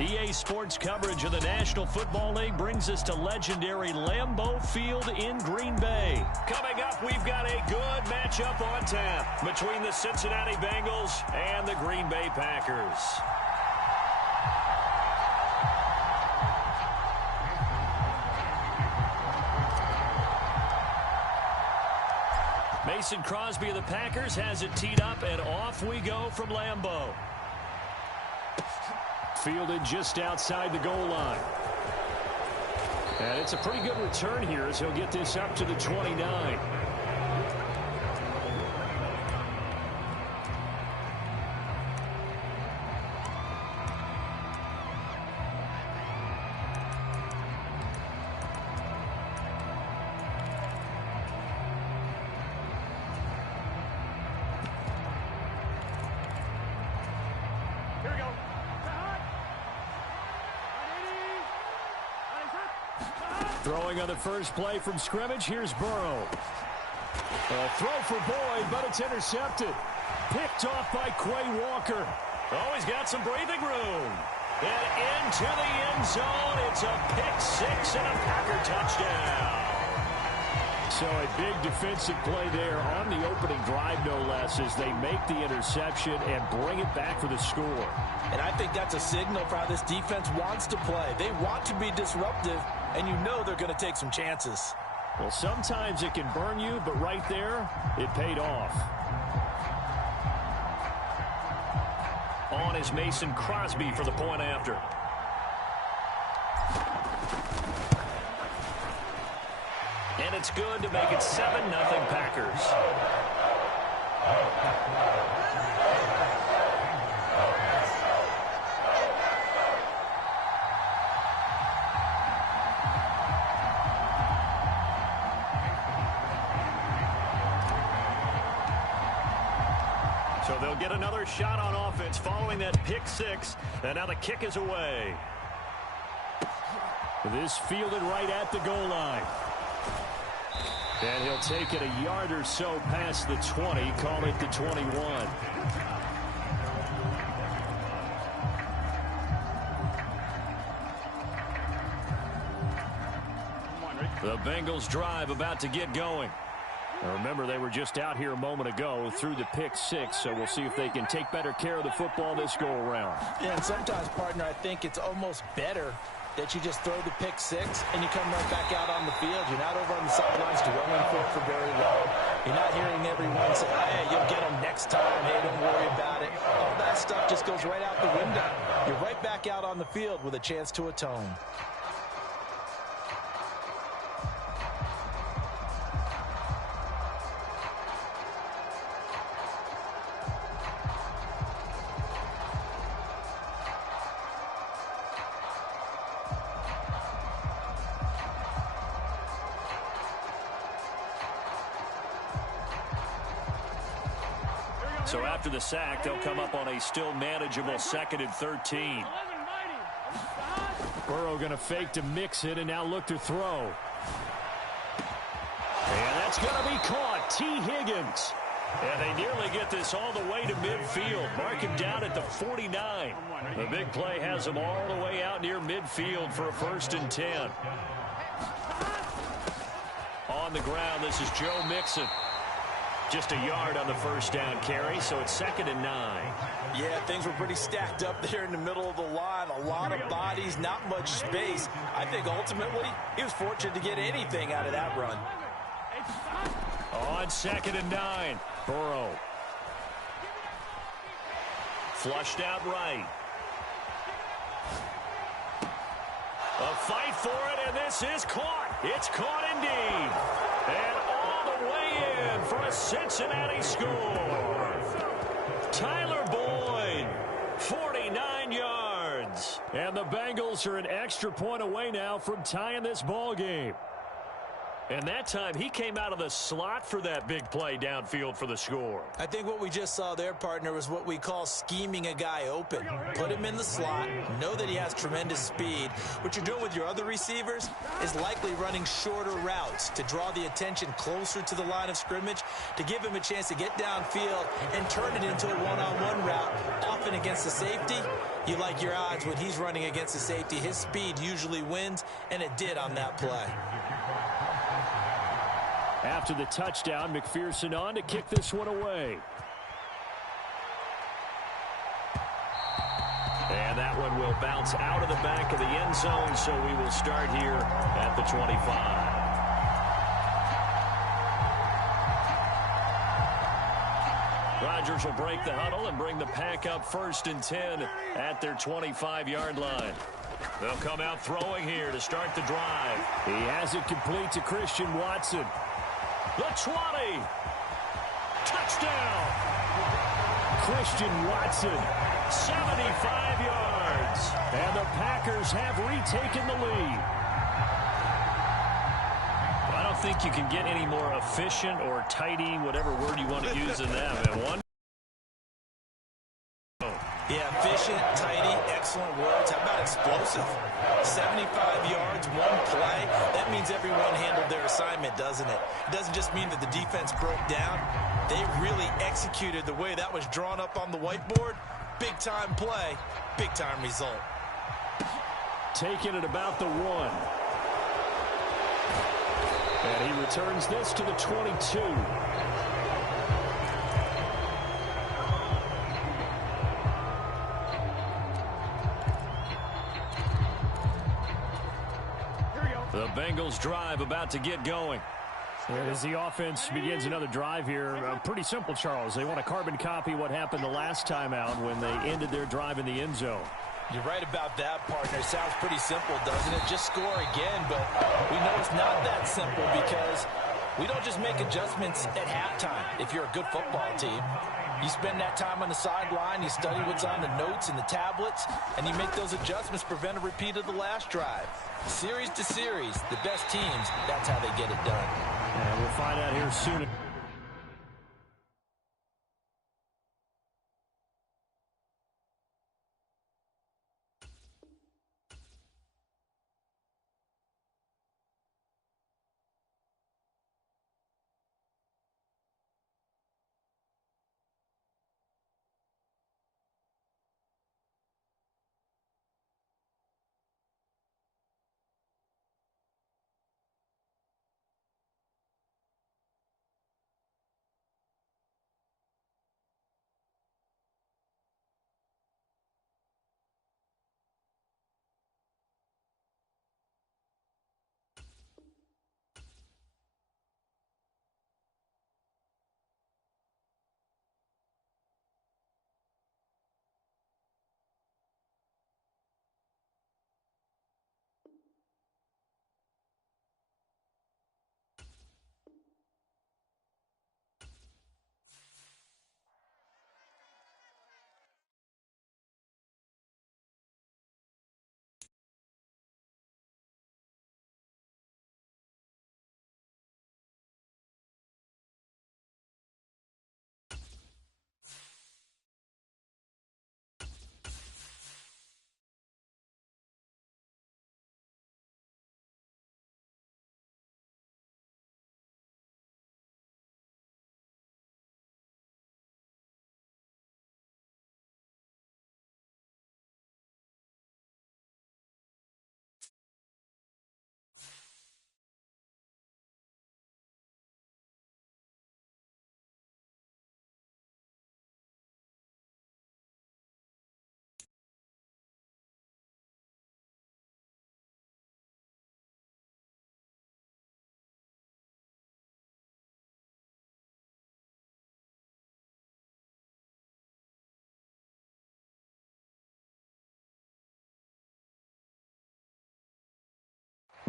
EA Sports coverage of the National Football League brings us to legendary Lambeau Field in Green Bay. Coming up, we've got a good matchup on tap between the Cincinnati Bengals and the Green Bay Packers. Mason Crosby of the Packers has it teed up, and off we go from Lambeau. Fielded just outside the goal line. And it's a pretty good return here as he'll get this up to the 29. Throwing on the first play from scrimmage, here's Burrow. A throw for Boyd, but it's intercepted. Picked off by Quay Walker. Oh, he's got some breathing room. And into the end zone, it's a pick six and a Packer touchdown. So a big defensive play there on the opening drive, no less, as they make the interception and bring it back for the score. And I think that's a signal for how this defense wants to play. They want to be disruptive, and you know they're going to take some chances. Well, sometimes it can burn you, but right there, it paid off. On is Mason Crosby for the point after. And it's good to make it 7-0 Packers. So they'll get another shot on offense following that pick six. And now the kick is away. This fielded right at the goal line. And he'll take it a yard or so past the 20, call it the 21. The Bengals drive about to get going. Now remember, they were just out here a moment ago through the pick six, so we'll see if they can take better care of the football this go-around. Yeah, and sometimes, partner, I think it's almost better that you just throw the pick six and you come right back out on the field. You're not over on the sidelines dwelling for very long. You're not hearing everyone say, hey, you'll get them next time. Hey, don't worry about it. All that stuff just goes right out the window. You're right back out on the field with a chance to atone. So after the sack, they'll come up on a still manageable 2nd and 13. Burrow going to fake to mix it and now look to throw. And that's going to be caught. T. Higgins. And they nearly get this all the way to midfield. Mark him down at the 49. The big play has him all the way out near midfield for a 1st and 10. On the ground, this is Joe Mixon. Just a yard on the first down carry, so it's 2nd and 9. Yeah, things were pretty stacked up there in the middle of the line. A lot of bodies, not much space. I think ultimately he was fortunate to get anything out of that run. On 2nd and 9, Burrow. Flushed out right. A fight for it, and this is caught. It's caught indeed. And all the way in for a Cincinnati score. Tyler Boyd, 49 yards. And the Bengals are an extra point away now from tying this ball game. And that time, he came out of the slot for that big play downfield for the score. I think what we just saw there, partner, was what we call scheming a guy open. Put him in the slot, know that he has tremendous speed. What you're doing with your other receivers is likely running shorter routes to draw the attention closer to the line of scrimmage, to give him a chance to get downfield and turn it into a one-on-one route, often against the safety. You like your odds when he's running against the safety. His speed usually wins, and it did on that play. After the touchdown, McPherson on to kick this one away. And that one will bounce out of the back of the end zone, so we will start here at the 25. Rodgers will break the huddle and bring the pack up 1st and 10 at their 25-yard line. They'll come out throwing here to start the drive. He has it complete to Christian Watson. The 20. Touchdown. Christian Watson, 75 yards. And the Packers have retaken the lead. I don't think you can get any more efficient or tidy, whatever word you want to use in that. And one. Yeah, efficient, tidy, excellent words. How about explosive? 75 yards, one play. That means everyone handled their assignment, doesn't it? It doesn't just mean that the defense broke down. They really executed the way that was drawn up on the whiteboard. Big-time play, big-time result. Taking it about the 1. And he returns this to the 22. The Bengals drive about to get going. As the offense begins another drive here, pretty simple, Charles. They want to carbon copy what happened the last time out when they ended their drive in the end zone. You're right about that, partner. Sounds pretty simple, doesn't it? Just score again, but we know it's not that simple because we don't just make adjustments at halftime. If you're a good football team, you spend that time on the sideline, you study what's on the notes and the tablets, and you make those adjustments to prevent a repeat of the last drive. Series to series, the best teams, that's how they get it done. And we'll find out here soon.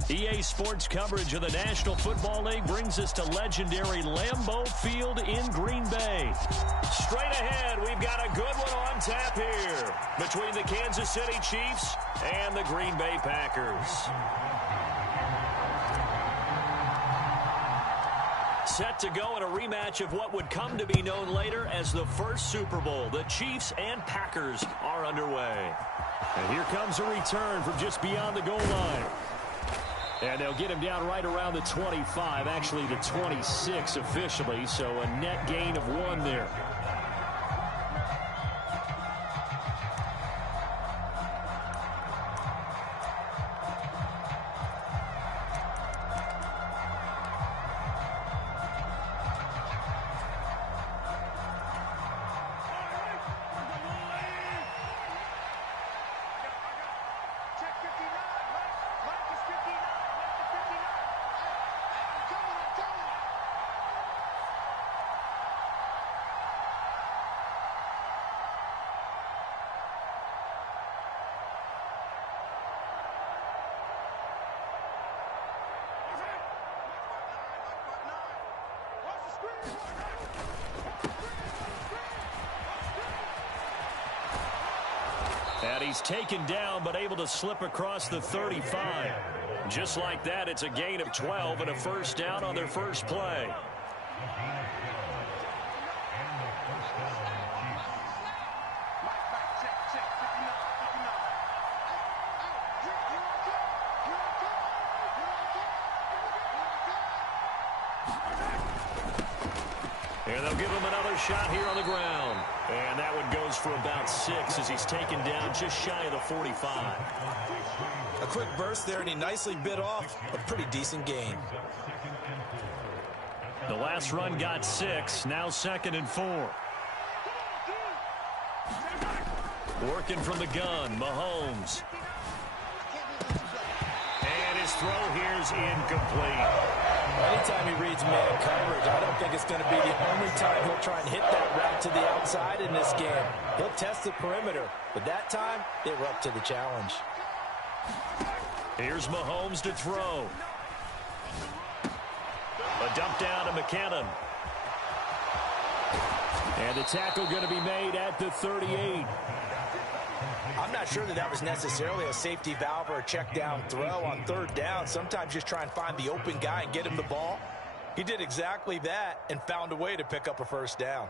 EA Sports coverage of the National Football League brings us to legendary Lambeau Field in Green Bay. Straight ahead, we've got a good one on tap here between the Kansas City Chiefs and the Green Bay Packers. Set to go in a rematch of what would come to be known later as the first Super Bowl. The Chiefs and Packers are underway. And here comes a return from just beyond the goal line. And they'll get him down right around the 25, actually the 26 officially, so a net gain of 1 there. And he's taken down, but able to slip across the 35. Just like that, it's a gain of 12 and a first down on their first play. And they'll give him another shot here on the ground. And that one goes for about 6 as he's taken down just shy of the 45. A quick burst there, and he nicely bit off a pretty decent gain. The last run got 6, now 2nd and 4. Working from the gun, Mahomes. And his throw here's incomplete. Anytime he reads man coverage, I don't think it's going to be the only time he'll try and hit that route to the outside in this game. He'll test the perimeter, but that time, they were up to the challenge. Here's Mahomes to throw. A dump down to McKinnon. And the tackle going to be made at the 38. I'm not sure that was necessarily a safety valve or a check down throw on 3rd down. Sometimes just try and find the open guy and get him the ball. He did exactly that and found a way to pick up a first down.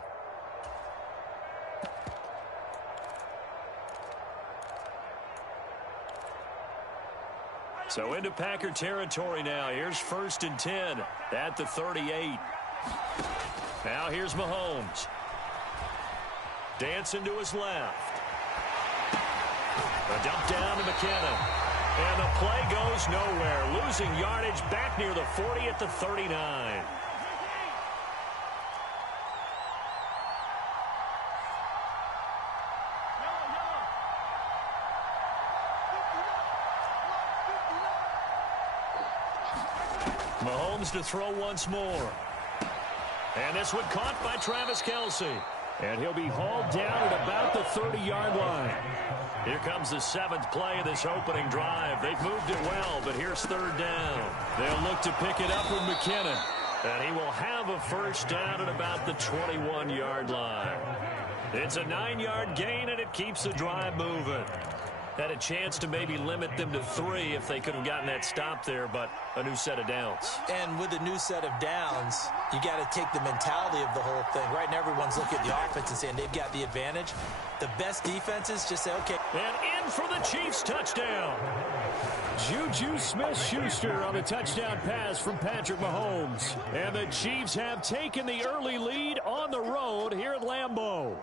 So into Packer territory now. Here's 1st and 10 at the 38. Now here's Mahomes. Dancing to his left. A dump down to McKinnon. And the play goes nowhere. Losing yardage back near the 40 at the 39. Mahomes to throw once more. And this one caught by Travis Kelce. And he'll be hauled down at about the 30-yard line. Here comes the 7th play of this opening drive. They've moved it well, but here's 3rd down. They'll look to pick it up with McKinnon. And he will have a first down at about the 21-yard line. It's a 9-yard gain, and it keeps the drive moving. Had a chance to maybe limit them to 3 if they could have gotten that stop there, but a new set of downs. And with a new set of downs, you got to take the mentality of the whole thing. Right now, everyone's looking at the offense and saying they've got the advantage. The best defenses just say, okay. And in for the Chiefs touchdown. Juju Smith-Schuster on the touchdown pass from Patrick Mahomes. And the Chiefs have taken the early lead on the road here at Lambeau.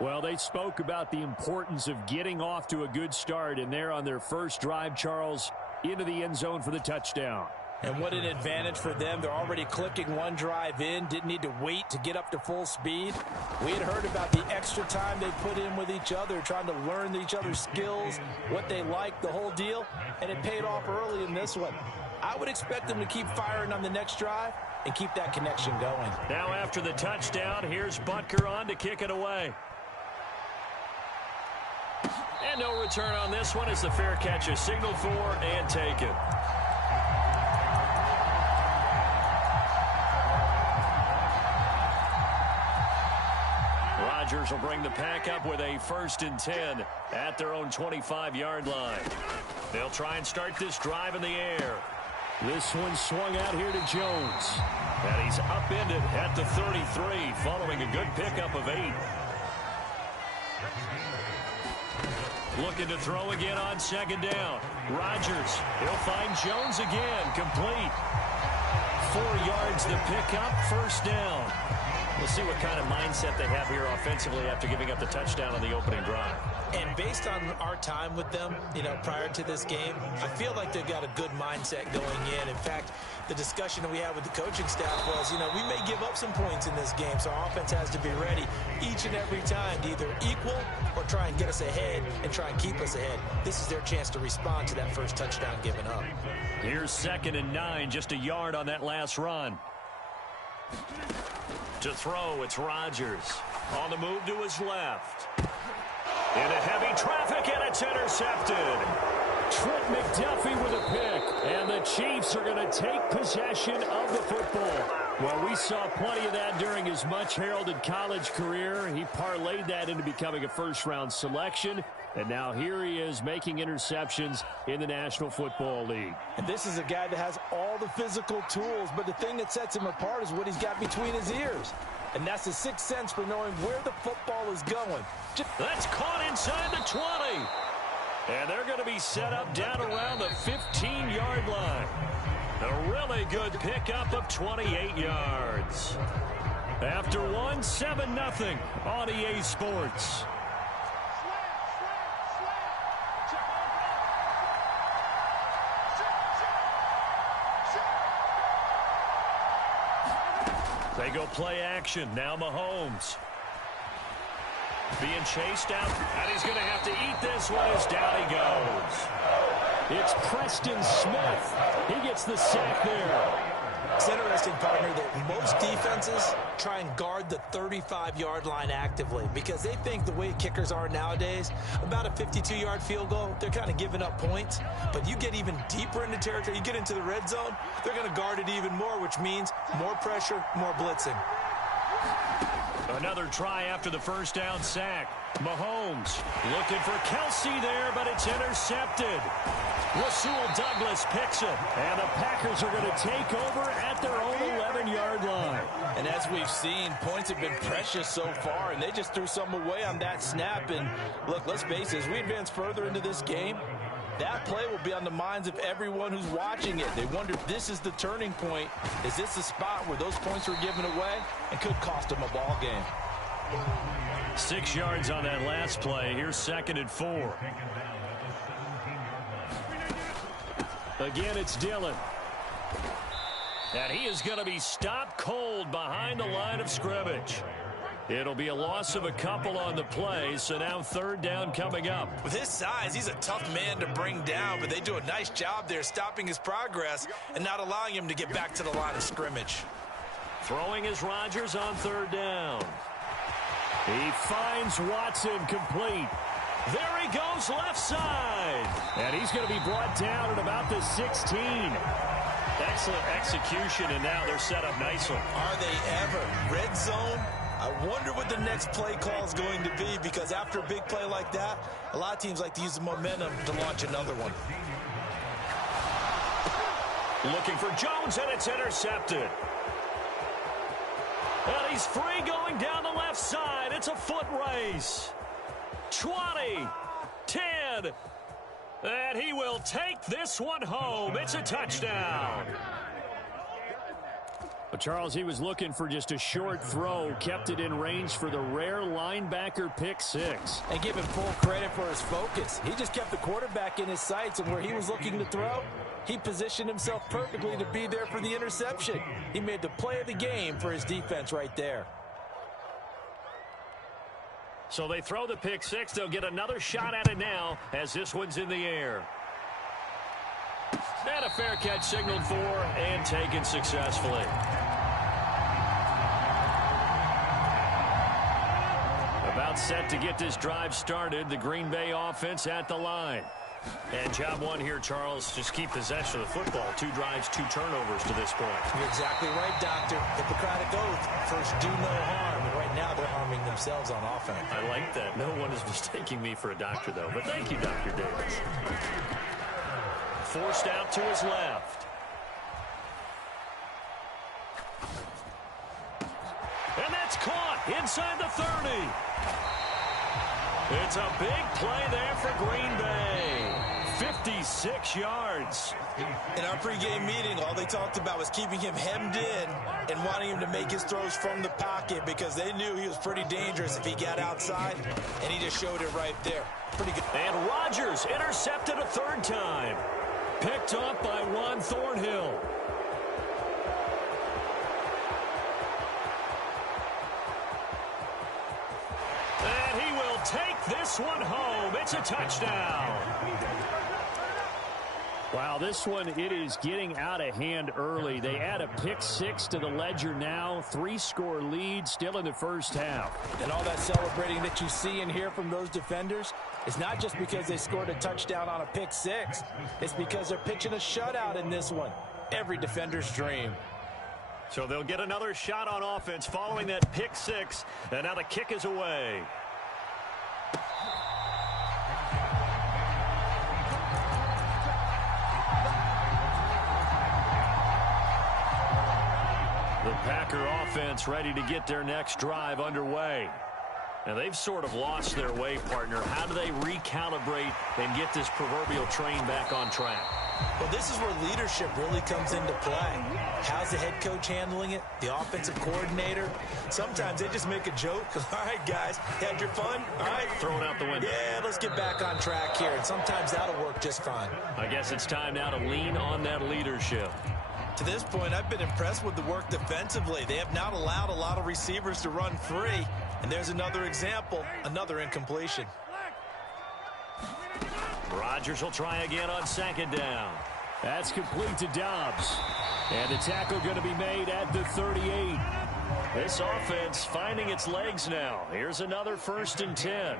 Well, they spoke about the importance of getting off to a good start, and they're on their first drive, Charles, into the end zone for the touchdown. And what an advantage for them. They're already clicking one drive in, didn't need to wait to get up to full speed. We had heard about the extra time they put in with each other, trying to learn each other's skills, what they like, the whole deal, and it paid off early in this one. I would expect them to keep firing on the next drive and keep that connection going. Now after the touchdown, here's Butker on to kick it away. And no return on this one as the fair catch is signaled for and taken. Rodgers will bring the pack up with a 1st and 10 at their own 25-yard line. They'll try and start this drive in the air. This one swung out here to Jones. And he's upended at the 33 following a good pickup of 8. Looking to throw again on 2nd down. Rodgers, he'll find Jones again, complete. 4 yards the pickup, 1st down. We'll see what kind of mindset they have here offensively after giving up the touchdown on the opening drive. And based on our time with them, prior to this game, I feel like they've got a good mindset going in. In fact, the discussion that we had with the coaching staff was, we may give up some points in this game, so our offense has to be ready each and every time to either equal or try and get us ahead and try and keep us ahead. This is their chance to respond to that first touchdown given up. Here's 2nd and 9, just a yard on that last run. To throw, it's Rodgers. On the move to his left. Into heavy traffic, and it's intercepted. Trent McDuffie with a pick, and the Chiefs are going to take possession of the football. Well, we saw plenty of that during his much-heralded college career. He parlayed that into becoming a first-round selection, and now here he is making interceptions in the National Football League. And this is a guy that has all the physical tools, but the thing that sets him apart is what he's got between his ears. And that's the sixth sense for knowing where the football is going. That's caught inside the 20. And they're going to be set up down around the 15-yard line. A really good pickup of 28 yards. After one, 7-0 on EA Sports. They go play action. Now Mahomes. Being chased out, and he's going to have to eat this one as down he goes. It's Preston Smith. He gets the sack there. It's interesting, partner, that most defenses try and guard the 35-yard line actively because they think the way kickers are nowadays, about a 52-yard field goal, they're kind of giving up points. But you get even deeper into territory, you get into the red zone, they're going to guard it even more, which means more pressure, more blitzing. Another try after the first down sack. Mahomes looking for Kelsey there, but it's intercepted. Rasul Douglas picks it, and the Packers are going to take over at their own 11-yard line. And as we've seen, points have been precious so far, and they just threw some away on that snap. And look, let's face it, as we advance further into this game, that play will be on the minds of everyone who's watching it. They wonder if this is the turning point. Is this the spot where those points were given away and could cost them a ball game? 6 yards on that last play. Here's 2nd and 4. Again, it's Dillon. And he is going to be stopped cold behind the line of scrimmage. It'll be a loss of a couple on the play, so now 3rd down coming up. With his size, he's a tough man to bring down, but they do a nice job there stopping his progress and not allowing him to get back to the line of scrimmage. Throwing is Rodgers on 3rd down. He finds Watson complete. There he goes left side. And he's going to be brought down at about the 16. Excellent execution, and now they're set up nicely. Are they ever? Red zone? I wonder what the next play call is going to be, because after a big play like that, a lot of teams like to use the momentum to launch another one. Looking for Jones, and it's intercepted. And he's free going down the left side. It's a foot race. 20, 10, and he will take this one home. It's a touchdown. But Charles, he was looking for just a short throw, kept it in range for the rare linebacker pick 6. And give him full credit for his focus. He just kept the quarterback in his sights, and where he was looking to throw, he positioned himself perfectly to be there for the interception. He made the play of the game for his defense right there. So they throw the pick 6. They'll get another shot at it now as this one's in the air. And a fair catch signaled for and taken successfully. About set to get this drive started. The Green Bay offense at the line. And job one here, Charles, just keep possession of the football. 2 drives, 2 turnovers to this point. You're exactly right, Doctor. Hippocratic oath. First, do no harm. And right now, they're harming themselves on offense. I like that. No one is mistaking me for a doctor, though. But thank you, Dr. Davis. Forced out to his left. And that's caught inside the 30. It's a big play there for Green Bay. 56 yards. In our pregame meeting, all they talked about was keeping him hemmed in and wanting him to make his throws from the pocket because they knew he was pretty dangerous if he got outside, and he just showed it right there. Pretty good. And Rodgers intercepted a 3rd time. Picked up by Juan Thornhill. And he will take this one home. It's a touchdown. Wow, this one, it is getting out of hand early. They add a pick 6 to the ledger now. 3-score lead still in the first half. And all that celebrating that you see and hear from those defenders is not just because they scored a touchdown on a pick 6. It's because they're pitching a shutout in this one. Every defender's dream. So they'll get another shot on offense following that pick six, and now the kick is away. The Packer offense ready to get their next drive underway. Now, they've sort of lost their way, partner. How do they recalibrate and get this proverbial train back on track? Well, this is where leadership really comes into play. How's the head coach handling it? The offensive coordinator? Sometimes they just make a joke. All right, guys, had your fun? All right. Throw it out the window. Yeah, let's get back on track here. And sometimes that'll work just fine. I guess it's time now to lean on that leadership. To this point, I've been impressed with the work defensively. They have not allowed a lot of receivers to run free. And there's another example, another incompletion. Rodgers will try again on second down. That's complete to Dobbs. And the tackle going to be made at the 38. This offense finding its legs now. Here's another 1st and 10.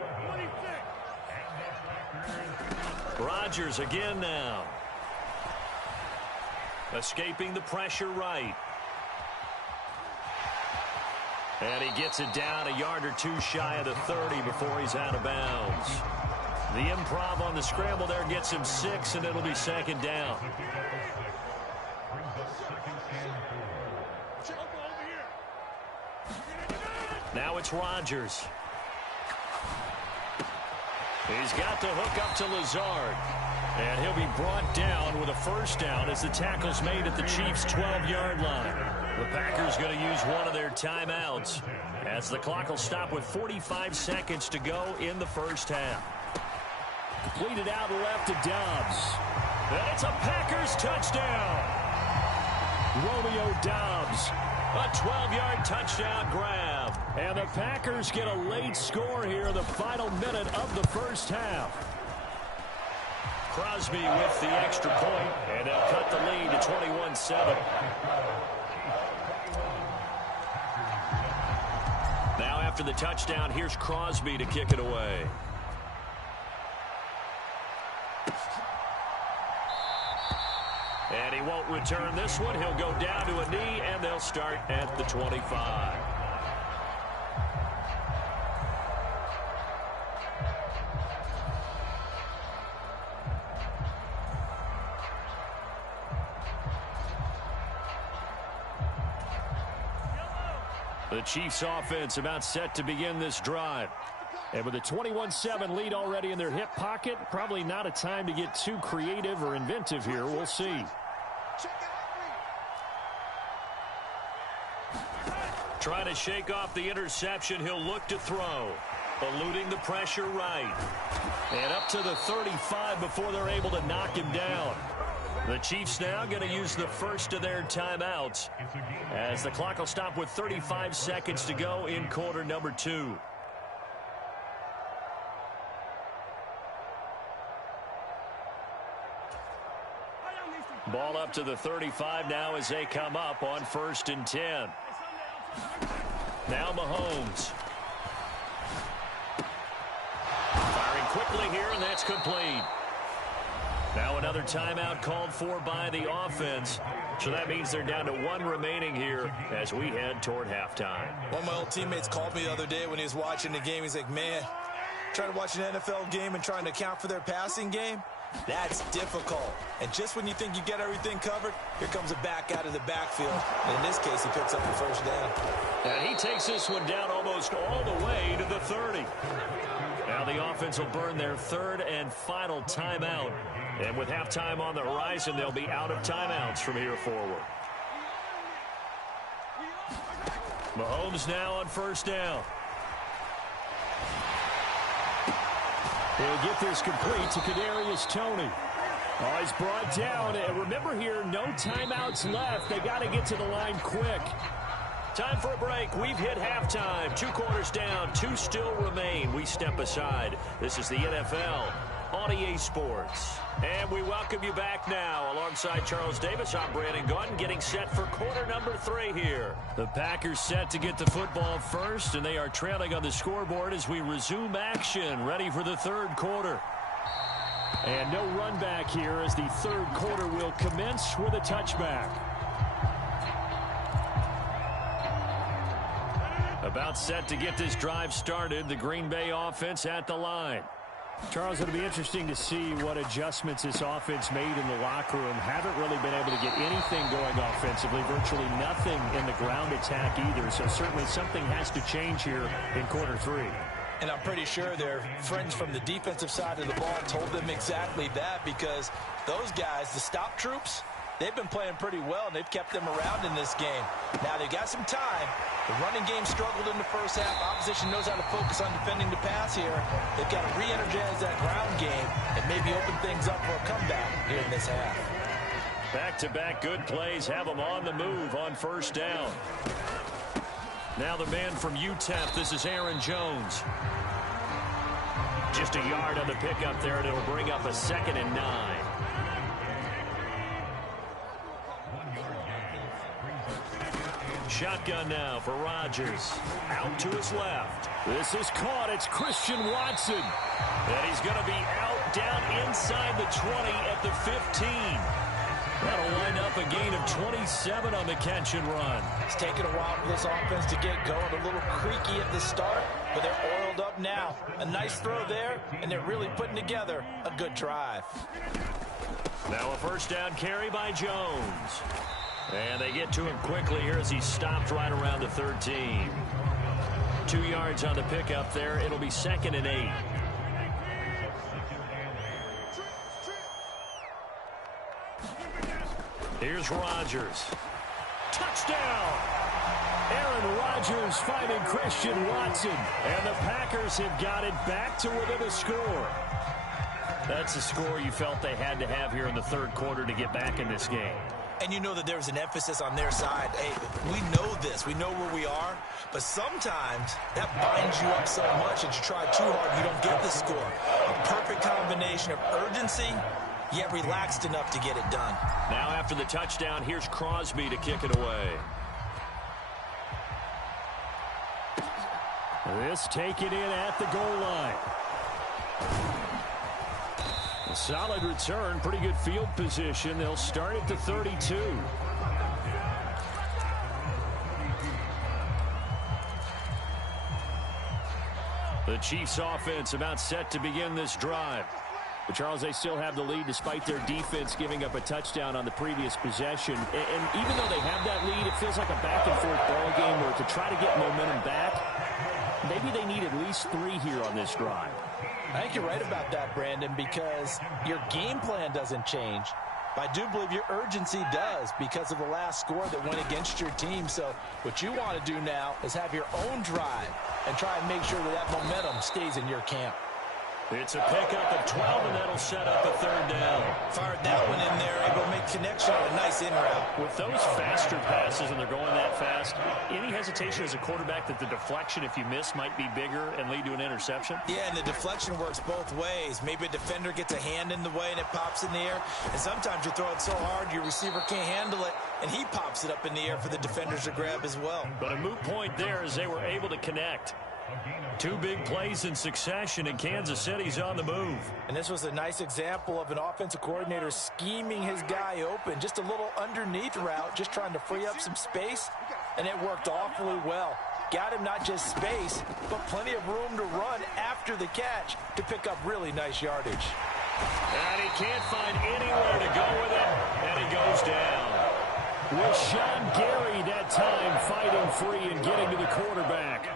Rodgers again now. Escaping the pressure right. And he gets it down a yard or two shy of the 30 before he's out of bounds. The improv on the scramble there gets him 6, and it'll be 2nd down. Now it's Rodgers. He's got the hook up to Lazard. And he'll be brought down with a 1st down as the tackle's made at the Chiefs' 12-yard line. The Packers going to use one of their timeouts as the clock will stop with 45 seconds to go in the 1st half. Completed out left to Dobbs. And it's a Packers touchdown. Romeo Dobbs. A 12-yard touchdown grab. And the Packers get a late score here in the final minute of the 1st half. Crosby with the extra point, and they'll cut the lead to 21-7. Now after the touchdown, here's Crosby to kick it away. And he won't return this one. He'll go down to a knee, and they'll start at the 25. The Chiefs offense about set to begin this drive. And with a 21-7 lead already in their hip pocket, probably not a time to get too creative or inventive here. We'll see. Trying to shake off the interception. He'll look to throw. Eluding the pressure right. And up to the 35 before they're able to knock him down. The Chiefs now going to use the first of their timeouts as the clock will stop with 35 seconds to go in quarter number 2. Ball up to the 35 now as they come up on 1st and 10. Now Mahomes. Firing quickly here, and that's complete. Now another timeout called for by the offense. So that means they're down to 1 remaining here as we head toward halftime. One of my old teammates called me the other day when he was watching the game. He's like, man, trying to watch an NFL game and trying to account for their passing game, that's difficult. And just when you think you get everything covered, here comes a back out of the backfield. And in this case, he picks up the 1st down. And he takes this one down almost all the way to the 30. Now the offense will burn their 3rd and final timeout. And with halftime on the horizon, they'll be out of timeouts from here forward. Mahomes now on 1st down. He'll get this complete to Kadarius Toney. Oh, he's brought down. And remember here, no timeouts left. They got to get to the line quick. Time for a break. We've hit halftime. 2 quarters down. 2 still remain. We step aside. This is the NFL on EA Sports. And we welcome you back now. Alongside Charles Davis, I'm Brandon Gordon, getting set for quarter number 3 here. The Packers set to get the football first, and they are trailing on the scoreboard as we resume action, ready for the 3rd quarter. And no run back here as the 3rd quarter will commence with a touchback. About set to get this drive started. The Green Bay offense at the line. Charles, it'll be interesting to see what adjustments this offense made in the locker room. Haven't really been able to get anything going offensively. Virtually nothing in the ground attack either. So certainly something has to change here in quarter 3. And I'm pretty sure their friends from the defensive side of the ball told them exactly that, because those guys, the stop troops, they've been playing pretty well, and they've kept them around in this game. Now, they've got some time. The running game struggled in the first half. Opposition knows how to focus on defending the pass here. They've got to re-energize that ground game and maybe open things up for a comeback here in this half. Back-to-back good plays have them on the move on first down. Now the man from UTEP, this is Aaron Jones. Just a yard on the pickup there, and it'll bring up a 2nd and 9. Shotgun now for Rodgers. Out to his left. This is caught. It's Christian Watson. And he's going to be out down inside the 20 at the 15. That'll line up a gain of 27 on the catch and run. It's taken a while for this offense to get going. A little creaky at the start, but they're oiled up now. A nice throw there, and they're really putting together a good drive. Now a first down carry by Jones. And they get to him quickly here as he stopped right around the 13. 2 yards on the pickup there. It'll be 2nd and 8. Here's Rodgers. Touchdown! Aaron Rodgers finding Christian Watson. And the Packers have got it back to within a score. That's the score you felt they had to have here in the third quarter to get back in this game. And you know that there's an emphasis on their side. Hey, we know this. We know where we are. But sometimes that binds you up so much that you try too hard, you don't get the score. A perfect combination of urgency, yet relaxed enough to get it done. Now after the touchdown, here's Crosby to kick it away. This taken in at the goal line. A solid return, pretty good field position. They'll start at the 32. The Chiefs offense about set to begin this drive. But Charles, they still have the lead despite their defense giving up a touchdown on the previous possession. And even though they have that lead, it feels like a back-and-forth ball game where to try to get momentum back, maybe they need at least 3 here on this drive. I think you're right about that, Brandon, because your game plan doesn't change. But I do believe your urgency does because of the last score that went against your team. So what you want to do now is have your own drive and try and make sure that momentum stays in your camp. It's a pickup of 12, and that'll set up a 3rd down. Fired that one in there, able to make connection on a nice in route. With those faster passes and they're going that fast, any hesitation as a quarterback that the deflection, if you miss, might be bigger and lead to an interception? Yeah, and the deflection works both ways. Maybe a defender gets a hand in the way and it pops in the air. And sometimes you throw it so hard your receiver can't handle it, and he pops it up in the air for the defenders to grab as well. But a moot point there as they were able to connect. 2 big plays in succession, and Kansas City's on the move. And this was a nice example of an offensive coordinator scheming his guy open. Just a little underneath route, just trying to free up some space, and it worked awfully well. Got him not just space, but plenty of room to run after the catch to pick up really nice yardage. And he can't find anywhere to go with it, and he goes down. With Sean Gary that time fighting free and getting to the quarterback.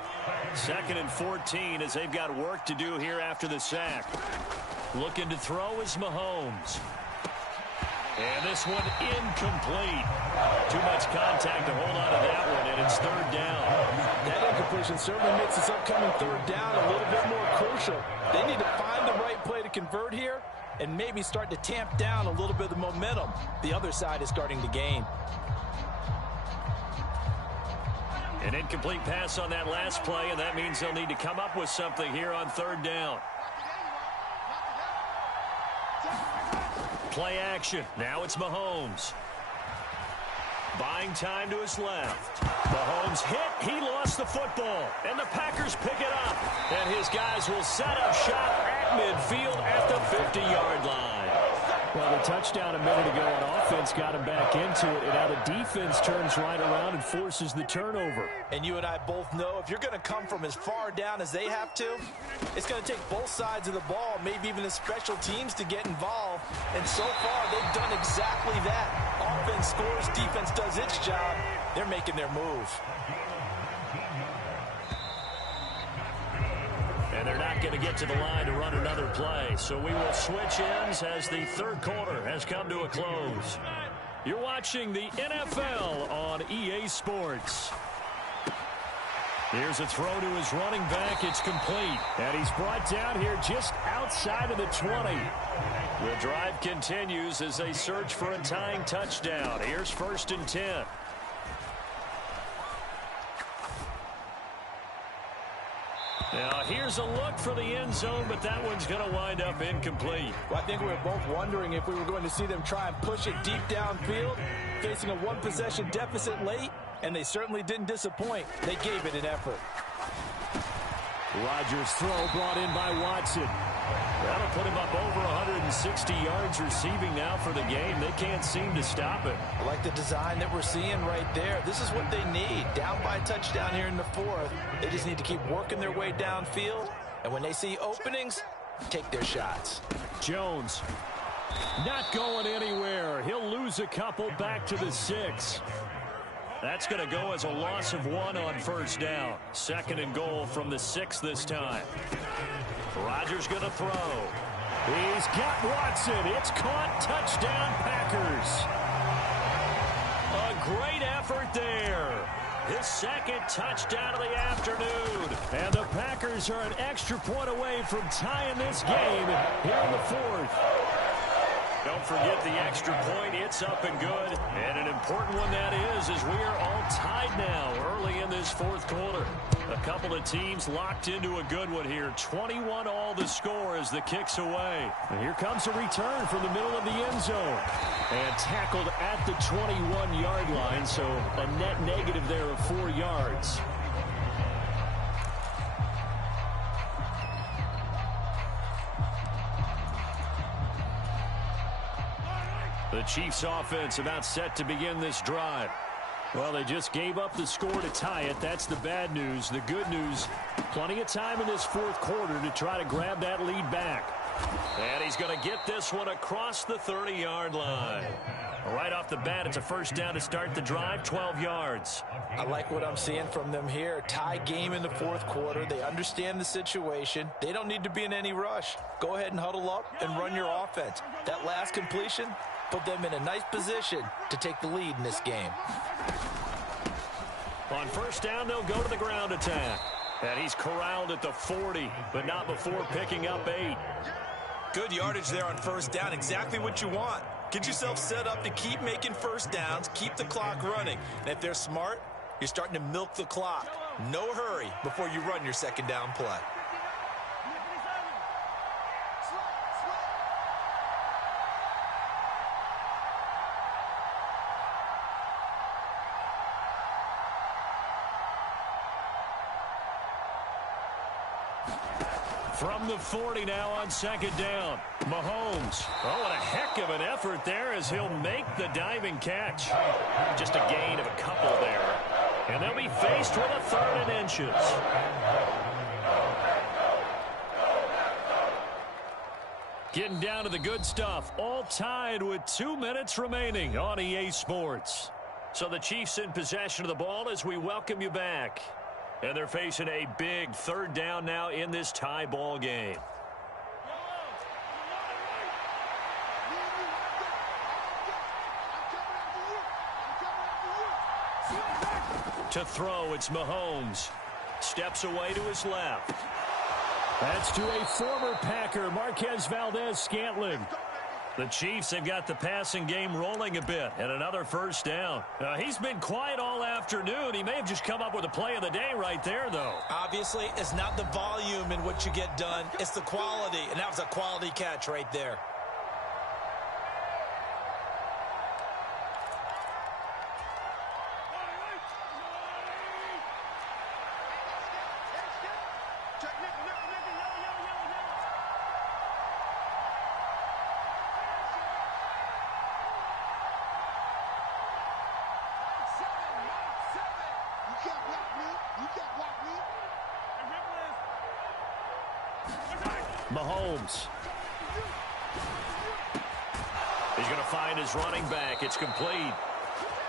2nd and 14 as they've got work to do here after the sack. Looking to throw is Mahomes. And this one incomplete. Too much contact to hold on to that one, and it's 3rd down. That incompletion certainly makes this upcoming 3rd down a little bit more crucial. They need to find the right play to convert here and maybe start to tamp down a little bit of the momentum the other side is starting to gain. An incomplete pass on that last play, and that means they'll need to come up with something here on 3rd down. Play action. Now it's Mahomes. Buying time to his left. Mahomes hit. He lost the football. And the Packers pick it up. And his guys will set up shop at midfield at the 50-yard line. Well, the touchdown a minute ago on offense got him back into it, and now the defense turns right around and forces the turnover. And you and I both know if you're going to come from as far down as they have to, it's going to take both sides of the ball, maybe even the special teams to get involved. And so far, they've done exactly that. Offense scores, defense does its job. They're making their move. And they're not going to get to the line to run another play. So we will switch ends as the third quarter has come to a close. You're watching the NFL on EA Sports. Here's a throw to his running back. It's complete. And he's brought down here just outside of the 20. The drive continues as they search for a tying touchdown. Here's 1st and 10. Now, here's a look for the end zone, but that one's going to wind up incomplete. Well, I think we were both wondering if we were going to see them try and push it deep downfield, facing a one-possession deficit late, and they certainly didn't disappoint. They gave it an effort. Rodgers' throw brought in by Watson. That'll put him up over 160 yards receiving now for the game. They can't seem to stop it. I like the design that we're seeing right there. This is what they need. Down by a touchdown here in the 4th. They just need to keep working their way downfield. And when they see openings, take their shots. Jones not going anywhere. He'll lose a couple back to the 6. That's going to go as a loss of 1 on 1st down. 2nd and goal from the 6 this time. Rodgers going to throw. He's got Watson. It's caught. Touchdown, Packers. A great effort there. His 2nd touchdown of the afternoon. And the Packers are an extra point away from tying this game here in the 4th. Don't forget the extra point. It's up and good. And an important one that is, as we are all tied now early in this 4th quarter. A couple of teams locked into a good one here. 21 all the score as the kick's away. And here comes a return from the middle of the end zone. And tackled at the 21-yard line, so a net negative there of 4 yards. The Chiefs offense about set to begin this drive. Well, they just gave up the score to tie it. That's the bad news. The good news, plenty of time in this 4th quarter to try to grab that lead back. And he's going to get this one across the 30-yard line. Right off the bat, it's a 1st down to start the drive, 12 yards. I like what I'm seeing from them here. Tie game in the 4th quarter. They understand the situation. They don't need to be in any rush. Go ahead and huddle up and run your offense. That last completion put them in a nice position to take the lead in this game. On 1st down, they'll go to the ground attack. And he's corralled at the 40, but not before picking up 8. Good yardage there on 1st down. Exactly what you want. Get yourself set up to keep making 1st downs, keep the clock running. And if they're smart, you're starting to milk the clock. No hurry before you run your 2nd down play. From the 40 now on 2nd down. Mahomes. Oh, what a heck of an effort there as he'll make the diving catch. Just a gain of a couple there. And they'll be faced with a 3rd and inches. Getting down to the good stuff. All tied with 2 minutes remaining on EA Sports. So the Chiefs in possession of the ball as we welcome you back. And they're facing a big 3rd down now in this tie ball game. To throw, it's Mahomes. Steps away to his left. That's to a former Packer, Marquez Valdez-Scantling. The Chiefs have got the passing game rolling a bit, and another 1st down. He's been quiet all afternoon. He may have just come up with a play of the day right there, though. Obviously, it's not the volume in what you get done. It's the quality, and that was a quality catch right there. Mahomes. He's going to find his running back. It's complete.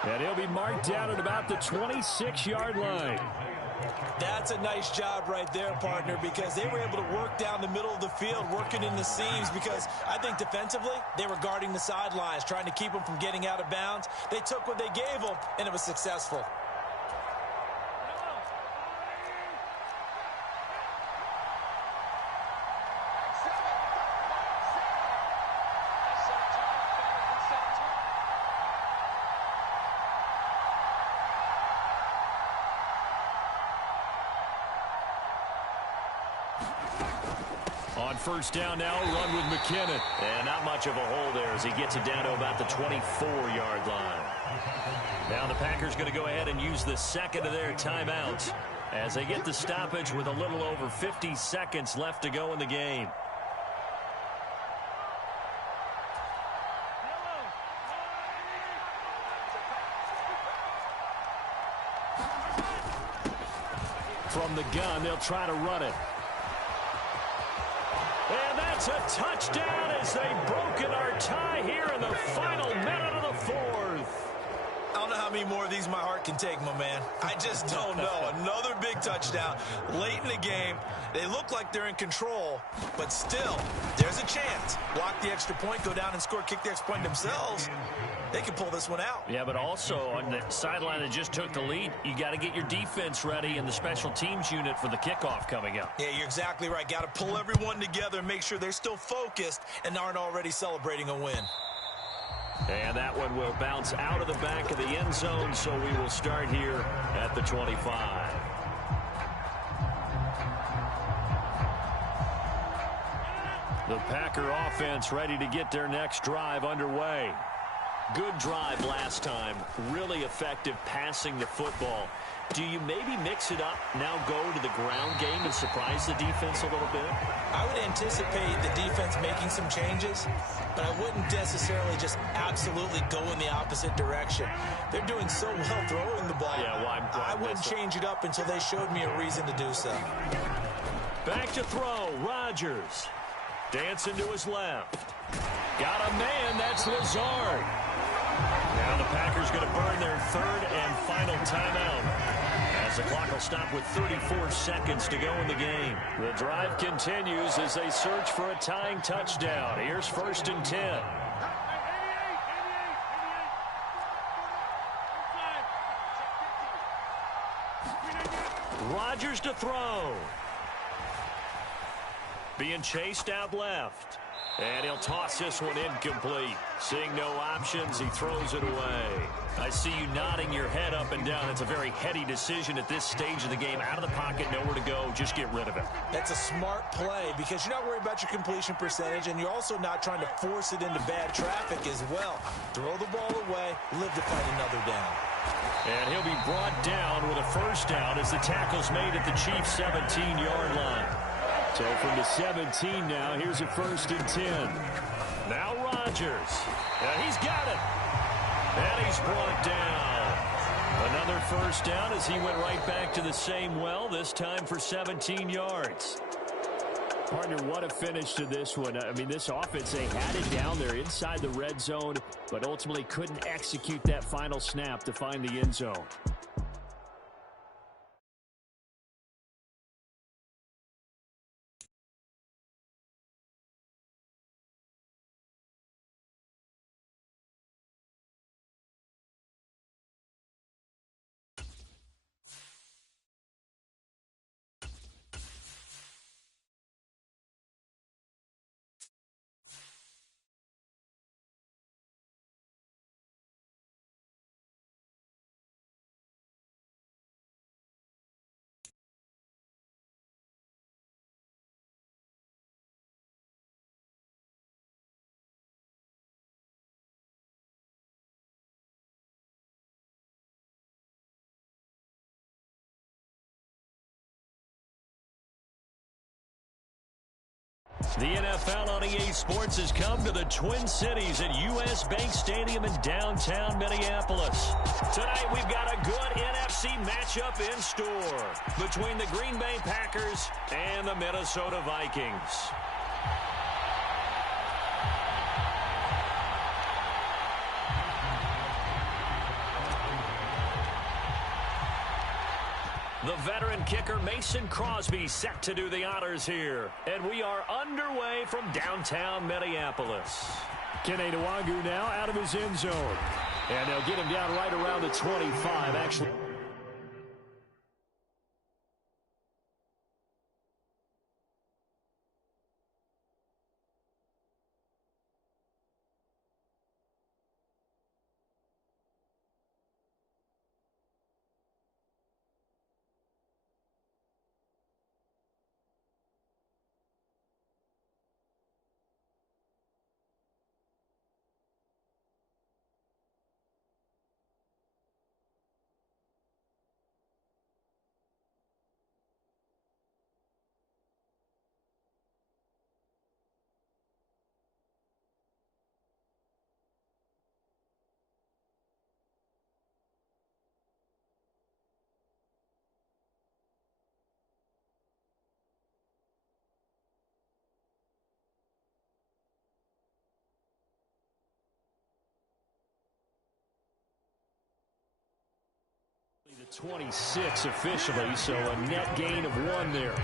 And he'll be marked down at about the 26-yard line. That's a nice job right there, partner, because they were able to work down the middle of the field, working in the seams, because I think defensively they were guarding the sidelines, trying to keep them from getting out of bounds. They took what they gave them, and it was successful. On first down now, run with McKinnon. And not much of a hole there as he gets it down to about the 24-yard line. Now the Packers going to go ahead and use the second of their timeouts as they get the stoppage with a little over 50 seconds left to go in the game. From the gun, they'll try to run it. And that's a touchdown as they've broken our tie here in the final minute of the fourth. I don't know how many more of these my heart can take, my man. I just don't know. Another big touchdown late in the game. They look like they're in control, but still, there's a chance. Block the extra point, go down and score, kick the extra point themselves. They can pull this one out. Yeah, but also on the sideline that just took the lead, you got to get your defense ready and the special teams unit for the kickoff coming up. Yeah, you're exactly right. Got to pull everyone together and make sure they're still focused and aren't already celebrating a win. And that one will bounce out of the back of the end zone, so we will start here at the 25. The Packer offense ready to get their next drive underway. Good drive last time. Really effective passing the football. Do you maybe mix it up, now go to the ground game and surprise the defense a little bit? I would anticipate the defense making some changes, but I wouldn't necessarily just absolutely go in the opposite direction. They're doing so well throwing the ball. Yeah, why I wouldn't change it up until they showed me a reason to do so. Back to throw. Rodgers. Dancing to his left. Got a man. That's Lazard. Now the Packers going to burn their third and final timeout as the clock will stop with 34 seconds to go in the game. The drive continues as they search for a tying touchdown. Here's first and 10. Rodgers to throw. Being chased out left. And he'll toss this one incomplete. Seeing no options, he throws it away. I see you nodding your head up and down. It's a very heady decision at this stage of the game. Out of the pocket, nowhere to go. Just get rid of it. That's a smart play because you're not worried about your completion percentage, and you're also not trying to force it into bad traffic as well. Throw the ball away, live to fight another down. And he'll be brought down with a first down as the tackle's made at the Chiefs' 17-yard line. So from the 17 now, here's a first and 10. Now Rodgers. And he's got it. And he's brought down. Another first down as he went right back to the same well, this time for 17 yards. Partner, what a finish to this one. I mean, this offense, they had it down there inside the red zone, but ultimately couldn't execute that final snap to find the end zone. The NFL on EA Sports has come to the Twin Cities at US Bank Stadium in downtown Minneapolis. Tonight we've got a good NFC matchup in store between the Green Bay Packers and the Minnesota Vikings. The veteran kicker Mason Crosby set to do the honors here. And we are underway from downtown Minneapolis. Kene Nwagu now out of his end zone. And they'll get him down right around the 25, actually. The 26 officially, so a net gain of 1 there.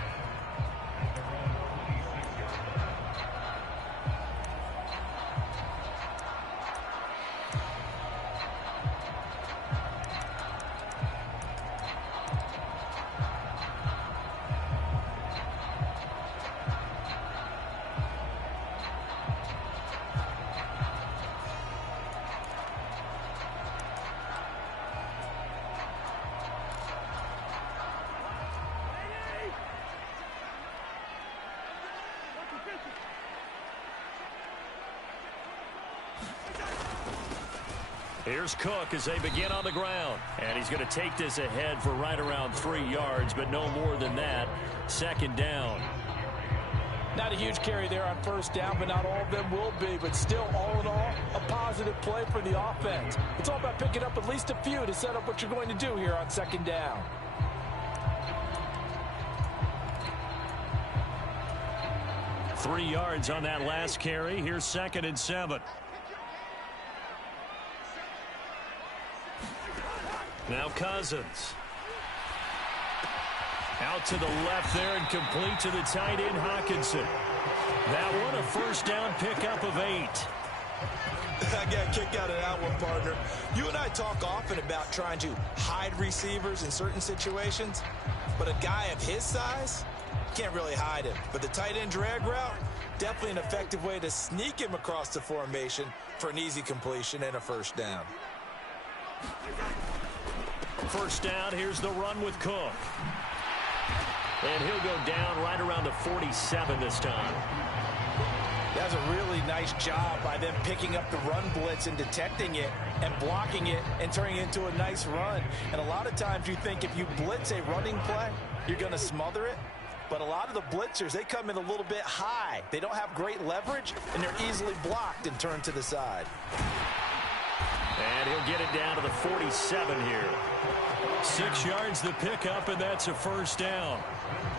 Here's Cook as they begin on the ground. And he's going to take this ahead for right around 3 yards, but no more than that. Second down. Not a huge carry there on first down, but not all of them will be. But still, all in all, a positive play for the offense. It's all about picking up at least a few to set up what you're going to do here on second down. Three yards on that last carry. Here's 2nd and 7. Now Cousins. Out to the left there and complete to the tight end, Hockenson. That one, a first down pickup of 8. I got a kick out of that one, partner. You and I talk often about trying to hide receivers in certain situations, but a guy of his size can't really hide him. But the tight end drag route, definitely an effective way to sneak him across the formation for an easy completion and a first down. First down, here's the run with Cook. And he'll go down right around the 47 this time. That was a really nice job by them picking up the run blitz and detecting it and blocking it and turning it into a nice run. And a lot of times you think if you blitz a running play, you're going to smother it. But a lot of the blitzers, they come in a little bit high. They don't have great leverage, and they're easily blocked and turned to the side. And he'll get it down to the 47 here. 6 yards the pickup, and that's a first down.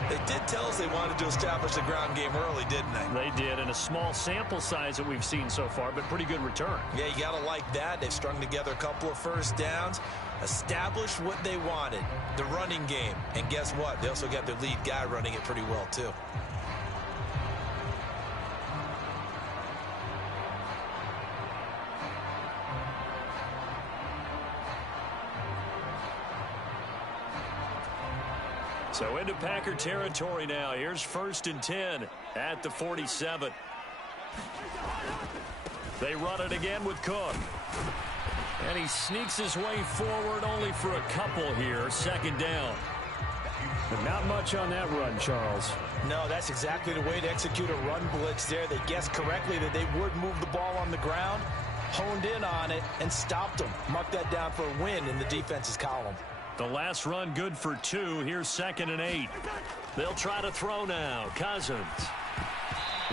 They did tell us they wanted to establish the ground game early, didn't they? They did, in a small sample size that we've seen so far, but pretty good return. Yeah, you got to like that. They've strung together a couple of first downs, established what they wanted, the running game. And guess what? They also got their lead guy running it pretty well, too. So into Packer territory now. Here's 1st and 10 at the 47. They run it again with Cook. And he sneaks his way forward only for a couple here. 2nd down. But not much on that run, Charles. No, that's exactly the way to execute a run blitz there. They guessed correctly that they would move the ball on the ground, honed in on it, and stopped them. Mark that down for a win in the defense's column. The last run good for 2. Here's 2nd and 8. They'll try to throw now. Cousins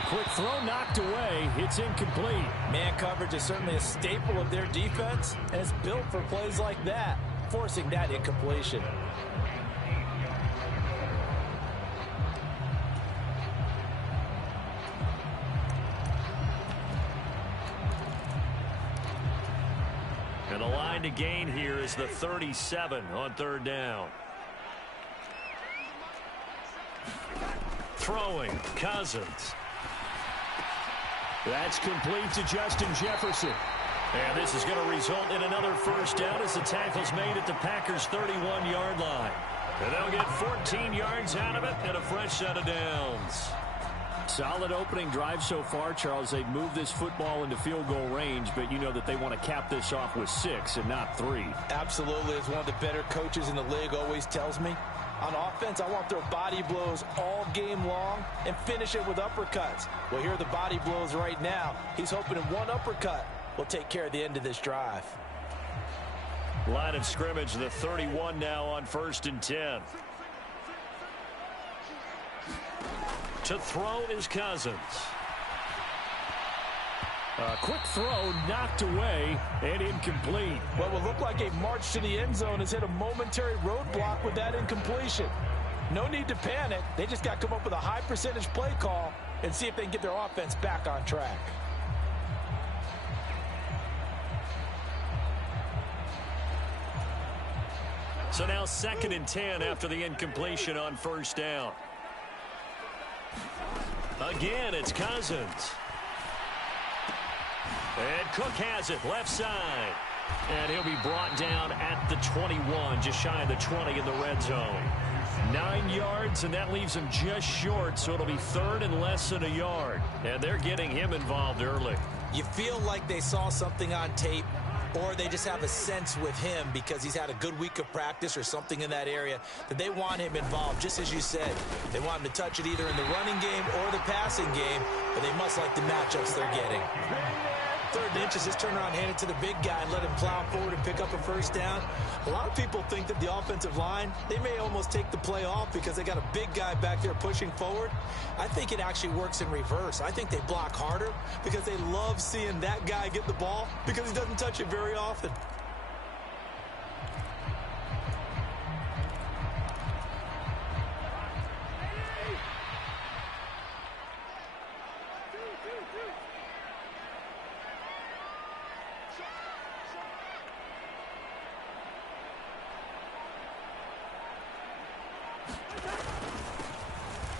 Quick throw knocked away. It's incomplete. Man coverage is certainly a staple of their defense, and it's built for plays like that, forcing that incompletion. And the line to gain here is the 37 on third down. Throwing, Cousins. That's complete to Justin Jefferson. And this is going to result in another first down as the tackle's made at the Packers' 31-yard line. And they'll get 14 yards out of it and a fresh set of downs. Solid opening drive so far, Charles. They've moved this football into field goal range, but you know that they want to cap this off with 6 and not 3. Absolutely. As one of the better coaches in the league always tells me, on offense, I want their body blows all game long and finish it with uppercuts. Well, here are the body blows right now. He's hoping in one uppercut will take care of the end of this drive. Line of scrimmage, the 31 now on 1st and 10. To throw is Cousins. A quick throw knocked away and incomplete. What will look like a march to the end zone has hit a momentary roadblock with that incompletion. No need to panic. They just got to come up with a high percentage play call and see if they can get their offense back on track. So now 2nd and 10 after the incompletion on 1st down. Again, it's Cousins. And Cook has it, left side. And he'll be brought down at the 21, just shy of the 20 in the red zone. 9 yards, and that leaves him just short, so it'll be 3rd and less than a yard. And they're getting him involved early. You feel like they saw something on tape, or they just have a sense with him because he's had a good week of practice or something in that area that they want him involved, just as you said. They want him to touch it either in the running game or the passing game, but they must like the matchups they're getting. 3rd and inches, just turn around, hand it to the big guy and let him plow forward and pick up a first down. A lot of people think that the offensive line, they may almost take the play off because they got a big guy back there pushing forward. I think it actually works in reverse. I think they block harder because they love seeing that guy get the ball because he doesn't touch it very often.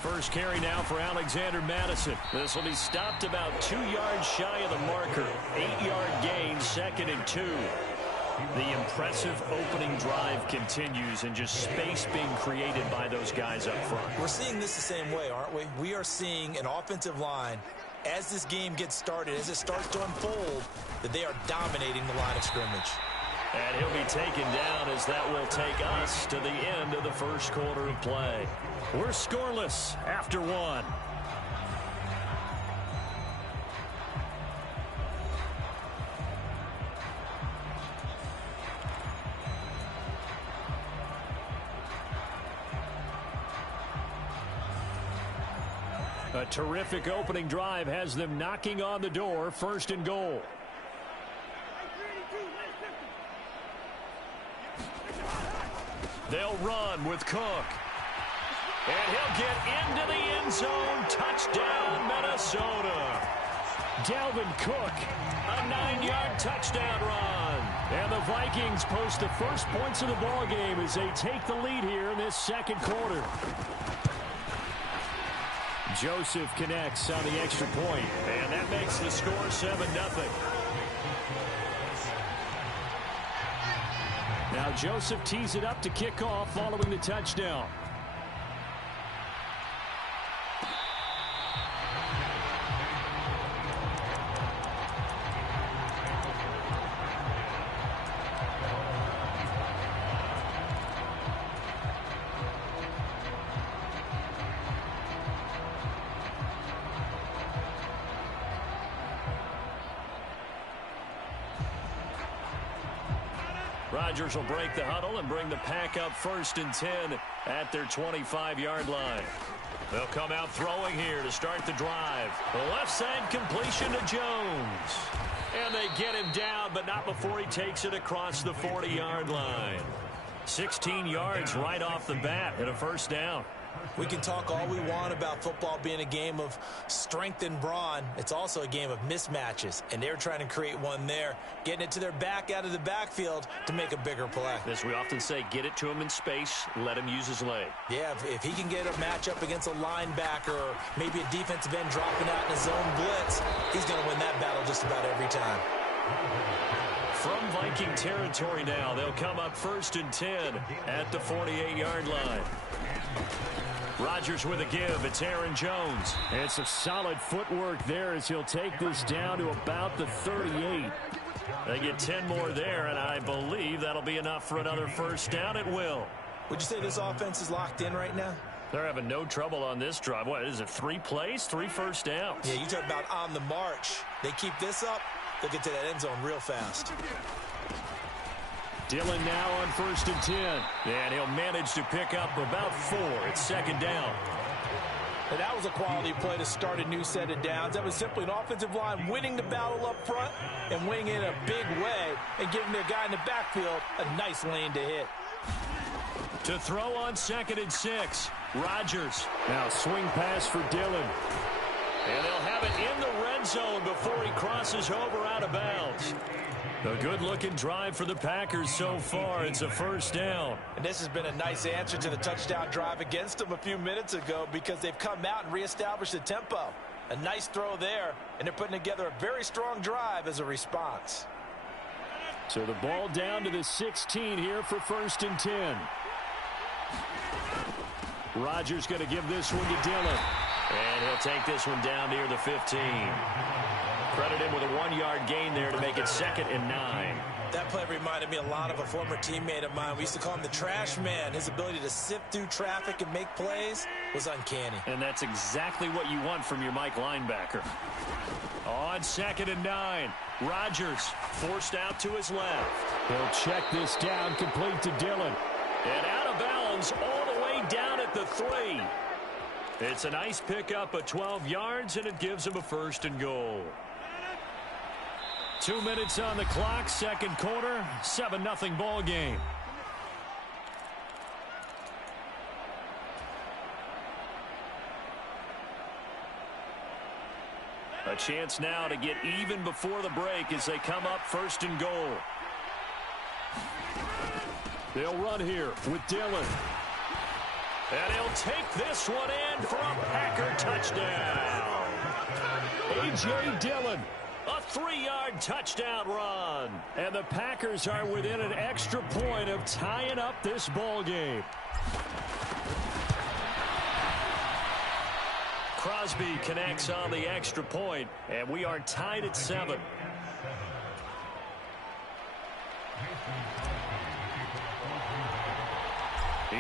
First carry now for Alexander Madison. This will be stopped about 2 yards shy of the marker. 8-yard gain, 2nd and 2. The impressive opening drive continues and just space being created by those guys up front. We're seeing this the same way, aren't we? We are seeing an offensive line, as this game gets started, as it starts to unfold, that they are dominating the line of scrimmage. And he'll be taken down as that will take us to the end of the first quarter of play. We're scoreless after 1. A terrific opening drive has them knocking on the door, 1st and goal. They'll run with Cook. And he'll get into the end zone. Touchdown, Minnesota. Dalvin Cook, a 9-yard touchdown run. And the Vikings post the first points of the ballgame as they take the lead here in this 2nd quarter. Joseph connects on the extra point, and that makes the score 7-0. Now Joseph tees it up to kick off following the touchdown. Rodgers will break the huddle and bring the pack up 1st and 10 at their 25-yard line. They'll come out throwing here to start the drive. The left side completion to Jones. And they get him down, but not before he takes it across the 40-yard line. 16 yards right off the bat and a first down. We can talk all we want about football being a game of strength and brawn. It's also a game of mismatches, and they're trying to create one there, getting it to their back out of the backfield to make a bigger play. As we often say, get it to him in space, let him use his leg. Yeah, if he can get a matchup against a linebacker or maybe a defensive end dropping out in a zone blitz, he's going to win that battle just about every time. From Viking territory now, they'll come up 1st and 10 at the 48-yard line. Rodgers with a give. It's Aaron Jones. And some solid footwork there as he'll take this down to about the 38. They get 10 more there, and I believe that'll be enough for another first down. It will. Would you say this offense is locked in right now? They're having no trouble on this drive. What is it, 3 plays, 3 first downs? Yeah, you talk about on the march. They keep this up, they'll get to that end zone real fast. Dillon now on 1st and 10. And he'll manage to pick up about 4. It's 2nd down. And that was a quality play to start a new set of downs. That was simply an offensive line winning the battle up front and winning it in a big way and giving their guy in the backfield a nice lane to hit. To throw on 2nd and 6. Rodgers. Now swing pass for Dillon. And they'll have it in the red zone before he crosses over out of bounds. A good-looking drive for the Packers so far. It's a first down. And this has been a nice answer to the touchdown drive against them a few minutes ago because they've come out and reestablished the tempo. A nice throw there, and they're putting together a very strong drive as a response. So the ball down to the 16 here for 1st and 10. Rodgers going to give this one to Dillon. And he'll take this one down near the 15. Credit him with a 1-yard gain there to make it 2nd and 9. That play reminded me a lot of a former teammate of mine. We used to call him the trash man. His ability to sift through traffic and make plays was uncanny. And that's exactly what you want from your Mike linebacker. On 2nd and 9, Rodgers forced out to his left. He'll check this down, complete to Dillon. And out of bounds all the way down at the 3. It's a nice pickup of 12 yards, and it gives him a 1st and goal. 2 minutes on the clock, 2nd quarter, 7-0 ball game. A chance now to get even before the break as they come up 1st and goal. They'll run here with Dillon. And he'll take this one in for a Packer touchdown. A.J. Dillon. A 3-yard touchdown run. And the Packers are within an extra point of tying up this ball game. Crosby connects on the extra point, and we are tied at 7.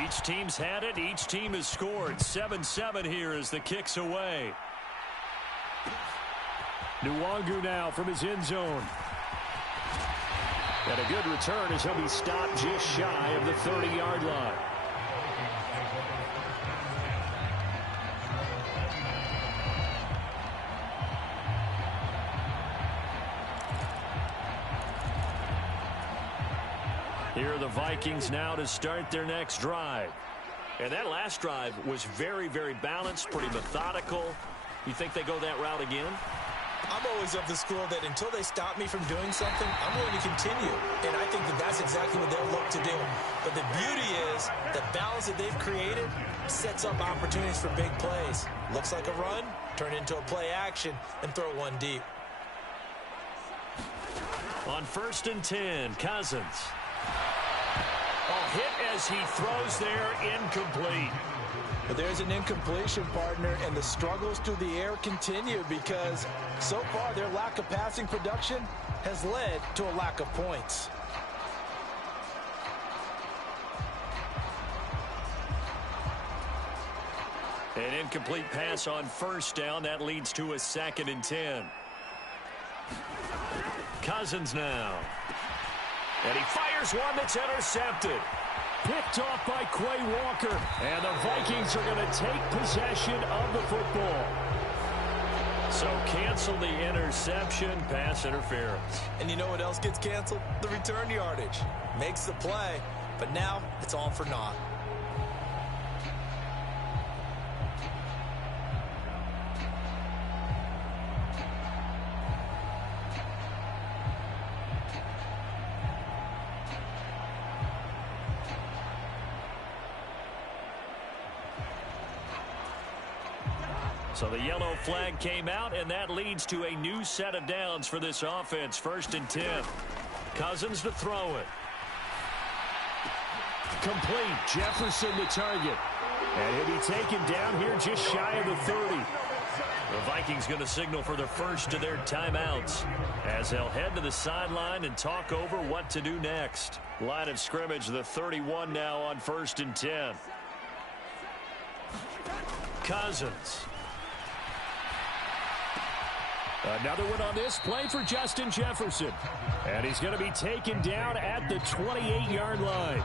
Each team's had it. Each team has scored. 7-7 here as the kick's away. Nwangu now from his end zone. And a good return as he'll be stopped just shy of the 30-yard line. Here are the Vikings now to start their next drive. And that last drive was very, very balanced, pretty methodical. You think they go that route again? I'm always of the school that until they stop me from doing something, I'm going to continue. And I think that that's exactly what they'll look to do. But the beauty is the balance that they've created sets up opportunities for big plays. Looks like a run, turn into a play action, and throw one deep. On 1st and 10, Cousins. A hit as he throws there, incomplete. But there's an incompletion, partner, and the struggles through the air continue because so far their lack of passing production has led to a lack of points. An incomplete pass on 1st down. That leads to a 2nd and 10. Cousins now. And he fires one that's intercepted. Picked off by Quay Walker. And the Vikings are going to take possession of the football. So cancel the interception, pass interference. And you know what else gets canceled? The return yardage. Makes the play, but now it's all for naught. So the yellow flag came out, and that leads to a new set of downs for this offense. 1st and 10. Cousins to throw it. Complete. Jefferson the target. And he'll be taken down here just shy of the 30. The Vikings going to signal for the first of their timeouts as they'll head to the sideline and talk over what to do next. Line of scrimmage, the 31 now on 1st and 10. Cousins. Another one on this play for Justin Jefferson. And he's going to be taken down at the 28-yard line.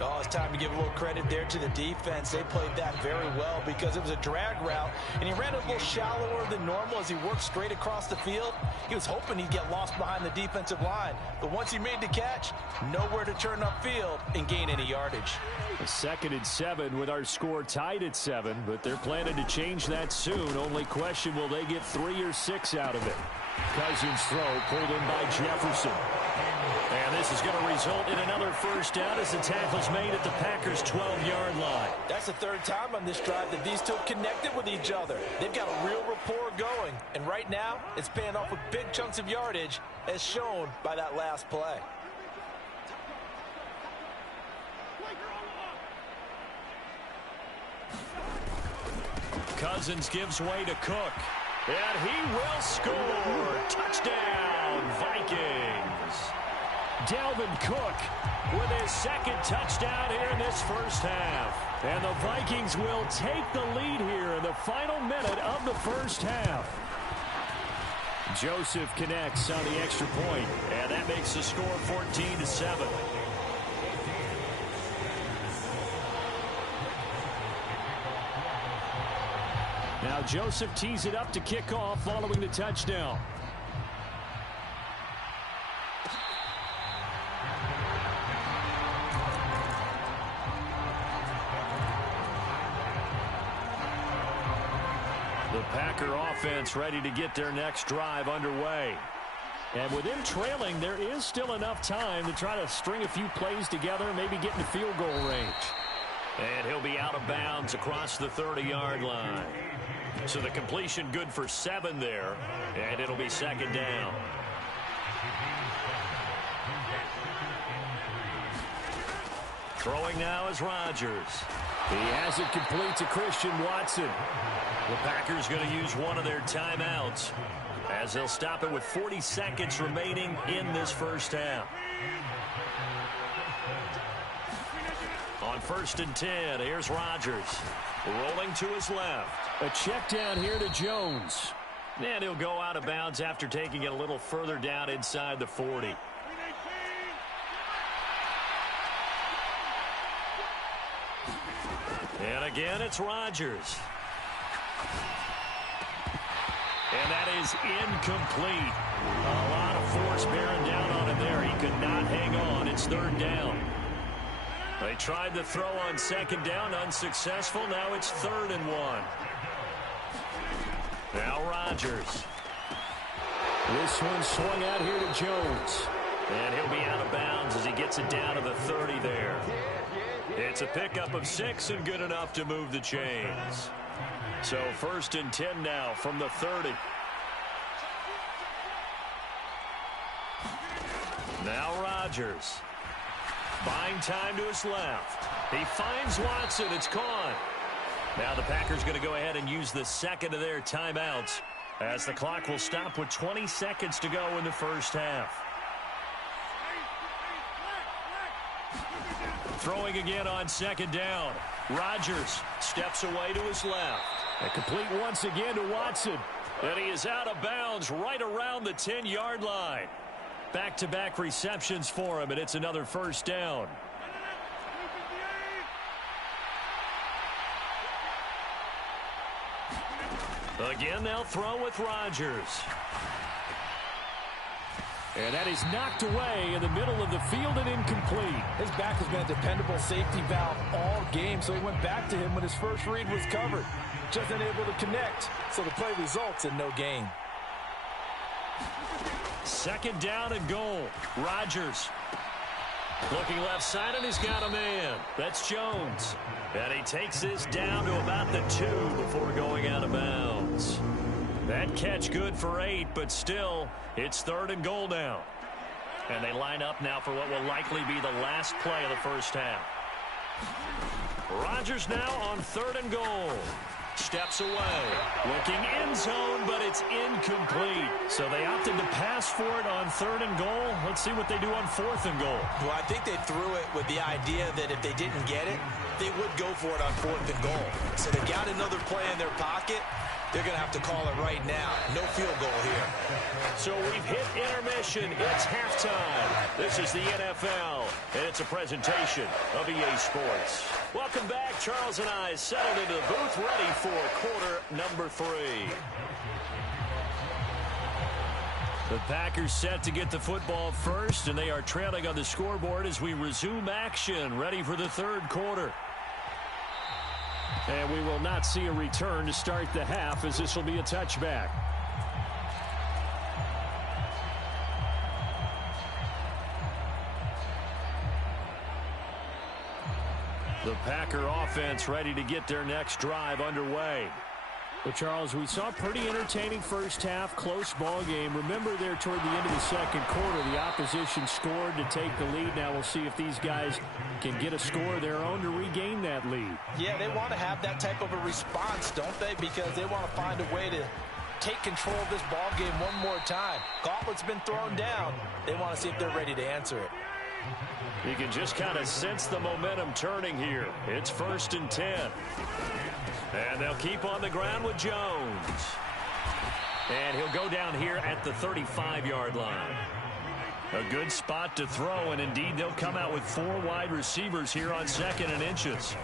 Oh, it's time to give a little credit there to the defense. They played that very well because it was a drag route, and he ran a little shallower than normal as he worked straight across the field. He was hoping he'd get lost behind the defensive line, but once he made the catch, nowhere to turn upfield and gain any yardage. A 2nd and 7 with our score tied at 7, but they're planning to change that soon. Only question, will they get 3 or 6 out of it? Cousins throw pulled in by Jefferson. And this is going to result in another first down as the tackle's made at the Packers' 12-yard line. That's the 3rd time on this drive that these two connected with each other. They've got a real rapport going. And right now, it's paying off with big chunks of yardage, as shown by that last play. Cousins gives way to Cook. And he will score. Touchdown, Vikings. Dalvin Cook with his 2nd touchdown here in this first half. And the Vikings will take the lead here in the final minute of the first half. Joseph connects on the extra point, and that makes the score 14-7. Now Joseph tees it up to kick off following the touchdown. The Packer offense ready to get their next drive underway. And with them trailing, there is still enough time to try to string a few plays together, maybe get into field goal range. And he'll be out of bounds across the 30-yard line. So the completion good for 7 there, and it'll be 2nd down. Throwing now is Rodgers. He has it complete to Christian Watson. The Packers going to use one of their timeouts as they'll stop it with 40 seconds remaining in this first half. On 1st and 10, here's Rodgers. Rolling to his left. A check down here to Jones. And he'll go out of bounds after taking it a little further down inside the 40. And again, it's Rodgers. And that is incomplete. A lot of force bearing down on him there. He could not hang on. It's 3rd down. They tried to throw on 2nd down, unsuccessful. Now it's 3rd and 1. Now Rodgers. This one swung out here to Jones. And he'll be out of bounds as he gets it down to the 30 there. It's a pickup of 6 and good enough to move the chains. So 1st and 10 now from the 30. Now Rodgers. Buying time to his left. He finds Watson. It's caught. Now the Packers going to go ahead and use the 2nd of their timeouts as the clock will stop with 20 seconds to go in the first half. Throwing again on 2nd down. Rodgers steps away to his left. And complete once again to Watson. And he is out of bounds right around the 10-yard line. Back-to-back receptions for him, and it's another first down. Again, they'll throw with Rodgers. And that is knocked away in the middle of the field and incomplete. His back has been a dependable safety valve all game, so he went back to him when his first read was covered. Just unable to connect, so the play results in no gain. Second down and goal. Rodgers. Looking left side, and he's got a man. That's Jones. And he takes this down to about the 2 before going out of bounds. That catch good for 8, but still, it's 3rd and goal now. And they line up now for what will likely be the last play of the first half. Rodgers now on 3rd and goal. Steps away. Looking end zone, but it's incomplete. So they opted to pass for it on 3rd and goal. Let's see what they do on 4th and goal. Well, I think they threw it with the idea that if they didn't get it, they would go for it on 4th and goal. So they got another play in their pocket. They're going to have to call it right now. No field goal here. So we've hit intermission. It's halftime. This is the NFL, and it's a presentation of EA Sports. Welcome back. Charles and I settled into the booth, ready for quarter number 3. The Packers set to get the football first, and they are trailing on the scoreboard as we resume action, ready for the 3rd quarter. And we will not see a return to start the half, as this will be a touchback. The Packer offense ready to get their next drive underway. Well, Charles, we saw a pretty entertaining first half, close ball game. Remember there toward the end of the second quarter, the opposition scored to take the lead. Now we'll see if these guys can get a score of their own to regain that lead. Yeah, they want to have that type of a response, don't they? Because they want to find a way to take control of this ball game one more time. Gauntlet's been thrown down. They want to see if they're ready to answer it. You can just kind of sense the momentum turning here. It's 1st and 10. And they'll keep on the ground with Jones. And he'll go down here at the 35-yard line. A good spot to throw, and indeed they'll come out with 4 wide receivers here on 2nd and inches.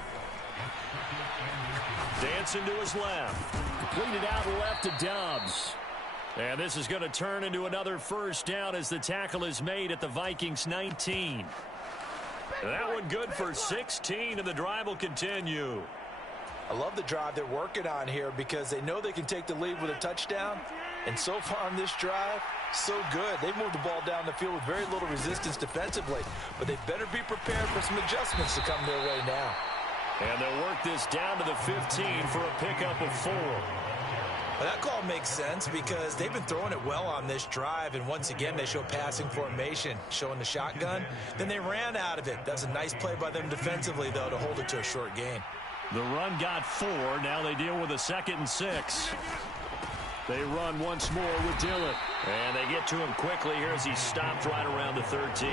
Dancing to his left. Completed out left to Doubs. And this is going to turn into another first down as the tackle is made at the Vikings 19. That one good for 16, and the drive will continue. I love the drive they're working on here because they know they can take the lead with a touchdown. And so far on this drive, so good. They've moved the ball down the field with very little resistance defensively. But they better be prepared for some adjustments to come their way now. And they'll work this down to the 15 for a pickup of 4. Well, that call makes sense because they've been throwing it well on this drive, and once again they show passing formation, showing the shotgun. Then they ran out of it. That's a nice play by them defensively, though, to hold it to a short gain. The run got 4. Now they deal with a 2nd and 6. They run once more with Dillon. And they get to him quickly here as he stopped right around the 13.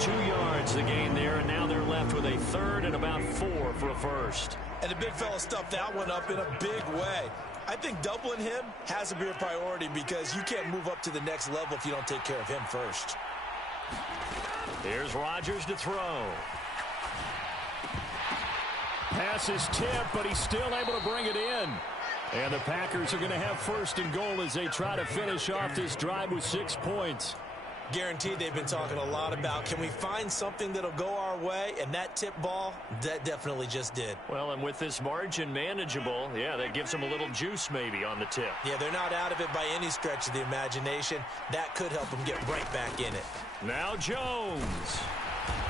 2 yards the gain there, and now they're left with a 3rd and about 4 for a first. And the big fella stuffed that one up in a big way. I think doubling him has to be a priority because you can't move up to the next level if you don't take care of him first. Here's Rodgers to throw. Pass is tipped, but he's still able to bring it in. And the Packers are going to have 1st and goal as they try to finish off this drive with 6 points. Guaranteed they've been talking a lot about, can we find something that'll go our way? And that tip ball, that definitely just did. Well, and with this margin manageable, yeah, that gives them a little juice maybe on the tip. Yeah, they're not out of it by any stretch of the imagination. That could help them get right back in it. Now Jones.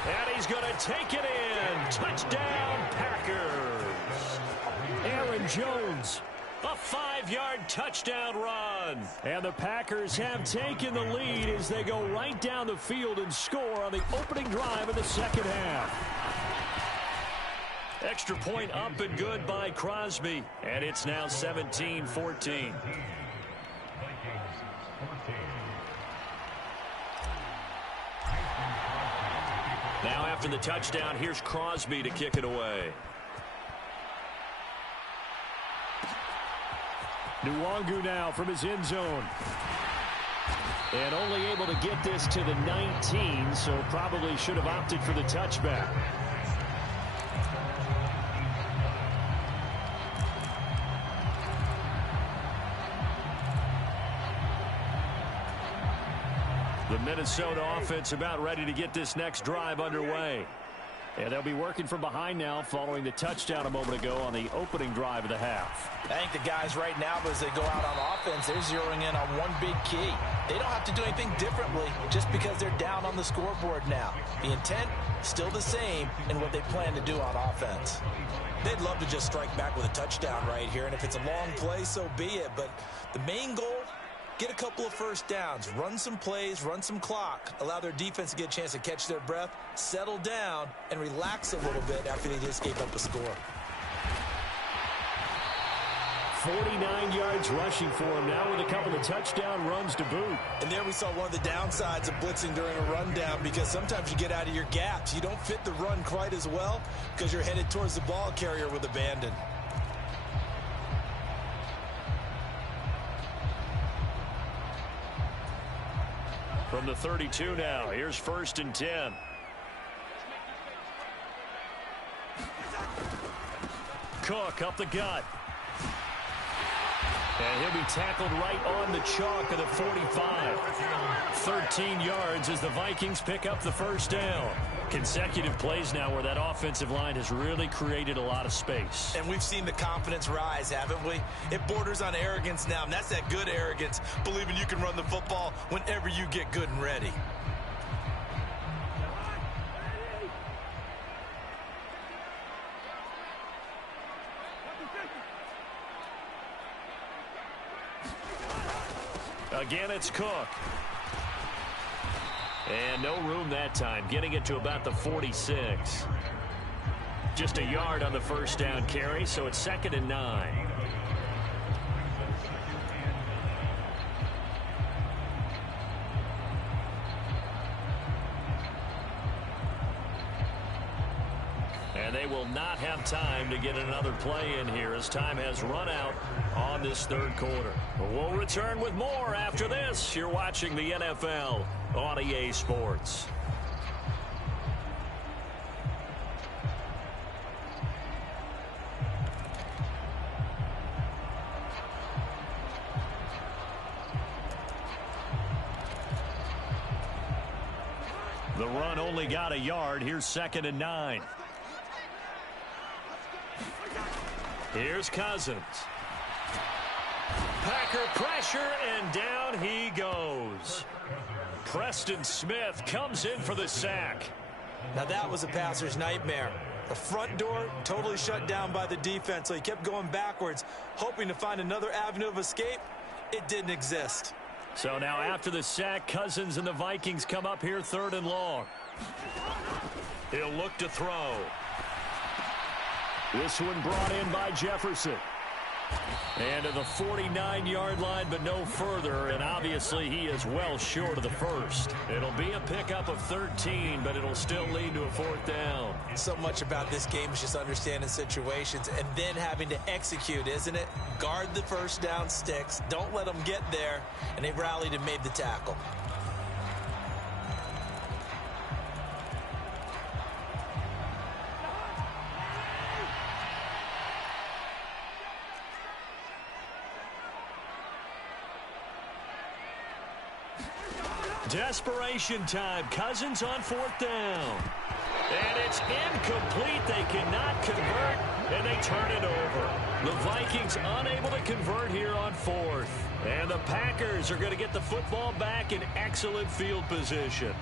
And he's going to take it in. Touchdown, Packers. Aaron Jones. A 5-yard touchdown run. And the Packers have taken the lead as they go right down the field and score on the opening drive of the second half. Extra point up and good by Crosby. And it's now 17-14. Now after the touchdown, here's Crosby to kick it away. Nwangu now from his end zone. And only able to get this to the 19, so probably should have opted for the touchback. The Minnesota offense about ready to get this next drive underway. And they'll be working from behind now following the touchdown a moment ago on the opening drive of the half. I think the guys right now, as they go out on offense, they're zeroing in on one big key. They don't have to do anything differently just because they're down on the scoreboard now. The intent, still the same in what they plan to do on offense. They'd love to just strike back with a touchdown right here, and if it's a long play, so be it. But the main goal, get a couple of first downs, run some plays, run some clock, allow their defense to get a chance to catch their breath, settle down, and relax a little bit after they just gave up a score. 49 yards rushing for him now with a couple of touchdown runs to boot. And there we saw one of the downsides of blitzing during a rundown, because sometimes you get out of your gaps. You don't fit the run quite as well because you're headed towards the ball carrier with abandon. From the 32 now, here's 1st and 10. Cook up the gut. And he'll be tackled right on the chalk of the 45. 13 yards as the Vikings pick up the first down. Consecutive plays now where that offensive line has really created a lot of space. And we've seen the confidence rise, haven't we? It borders on arrogance now, and that's that good arrogance, believing you can run the football whenever you get good and ready. Again, it's Cook. And no room that time, getting it to about the 46. Just a yard on the first down carry, so it's 2nd and 9. And they will not have time to get another play in here as time has run out on this third quarter. We'll return with more after this. You're watching the NFL on EA Sports. The run only got a yard. Here's 2nd and 9. Here's Cousins. Packer pressure, and down he goes. Preston Smith comes in for the sack. Now that was a passer's nightmare. The front door totally shut down by the defense, so he kept going backwards, hoping to find another avenue of escape. It didn't exist. So now after the sack, Cousins and the Vikings come up here 3rd and long. He'll look to throw. This one brought in by Jefferson. And to the 49-yard line, but no further, and obviously he is well short of the first. It'll be a pickup of 13, but it'll still lead to a 4th down. So much about this game is just understanding situations and then having to execute, isn't it? Guard the first down sticks, don't let them get there, and they rallied and made the tackle. Desperation time. Cousins on 4th down. And it's incomplete. They cannot convert, and they turn it over. The Vikings unable to convert here on 4th. And the Packers are going to get the football back in excellent field position.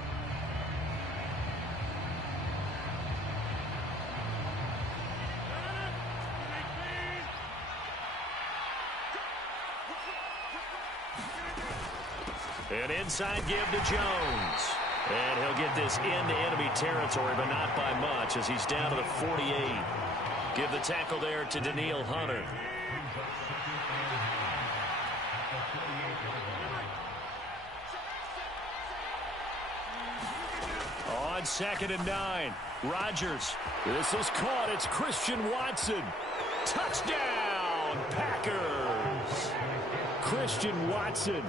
An inside give to Jones. And he'll get this into enemy territory, but not by much as he's down to the 48. Give the tackle there to Daniil Hunter. On 2nd and 9, Rodgers. This is caught. It's Christian Watson. Touchdown, Packers. Christian Watson.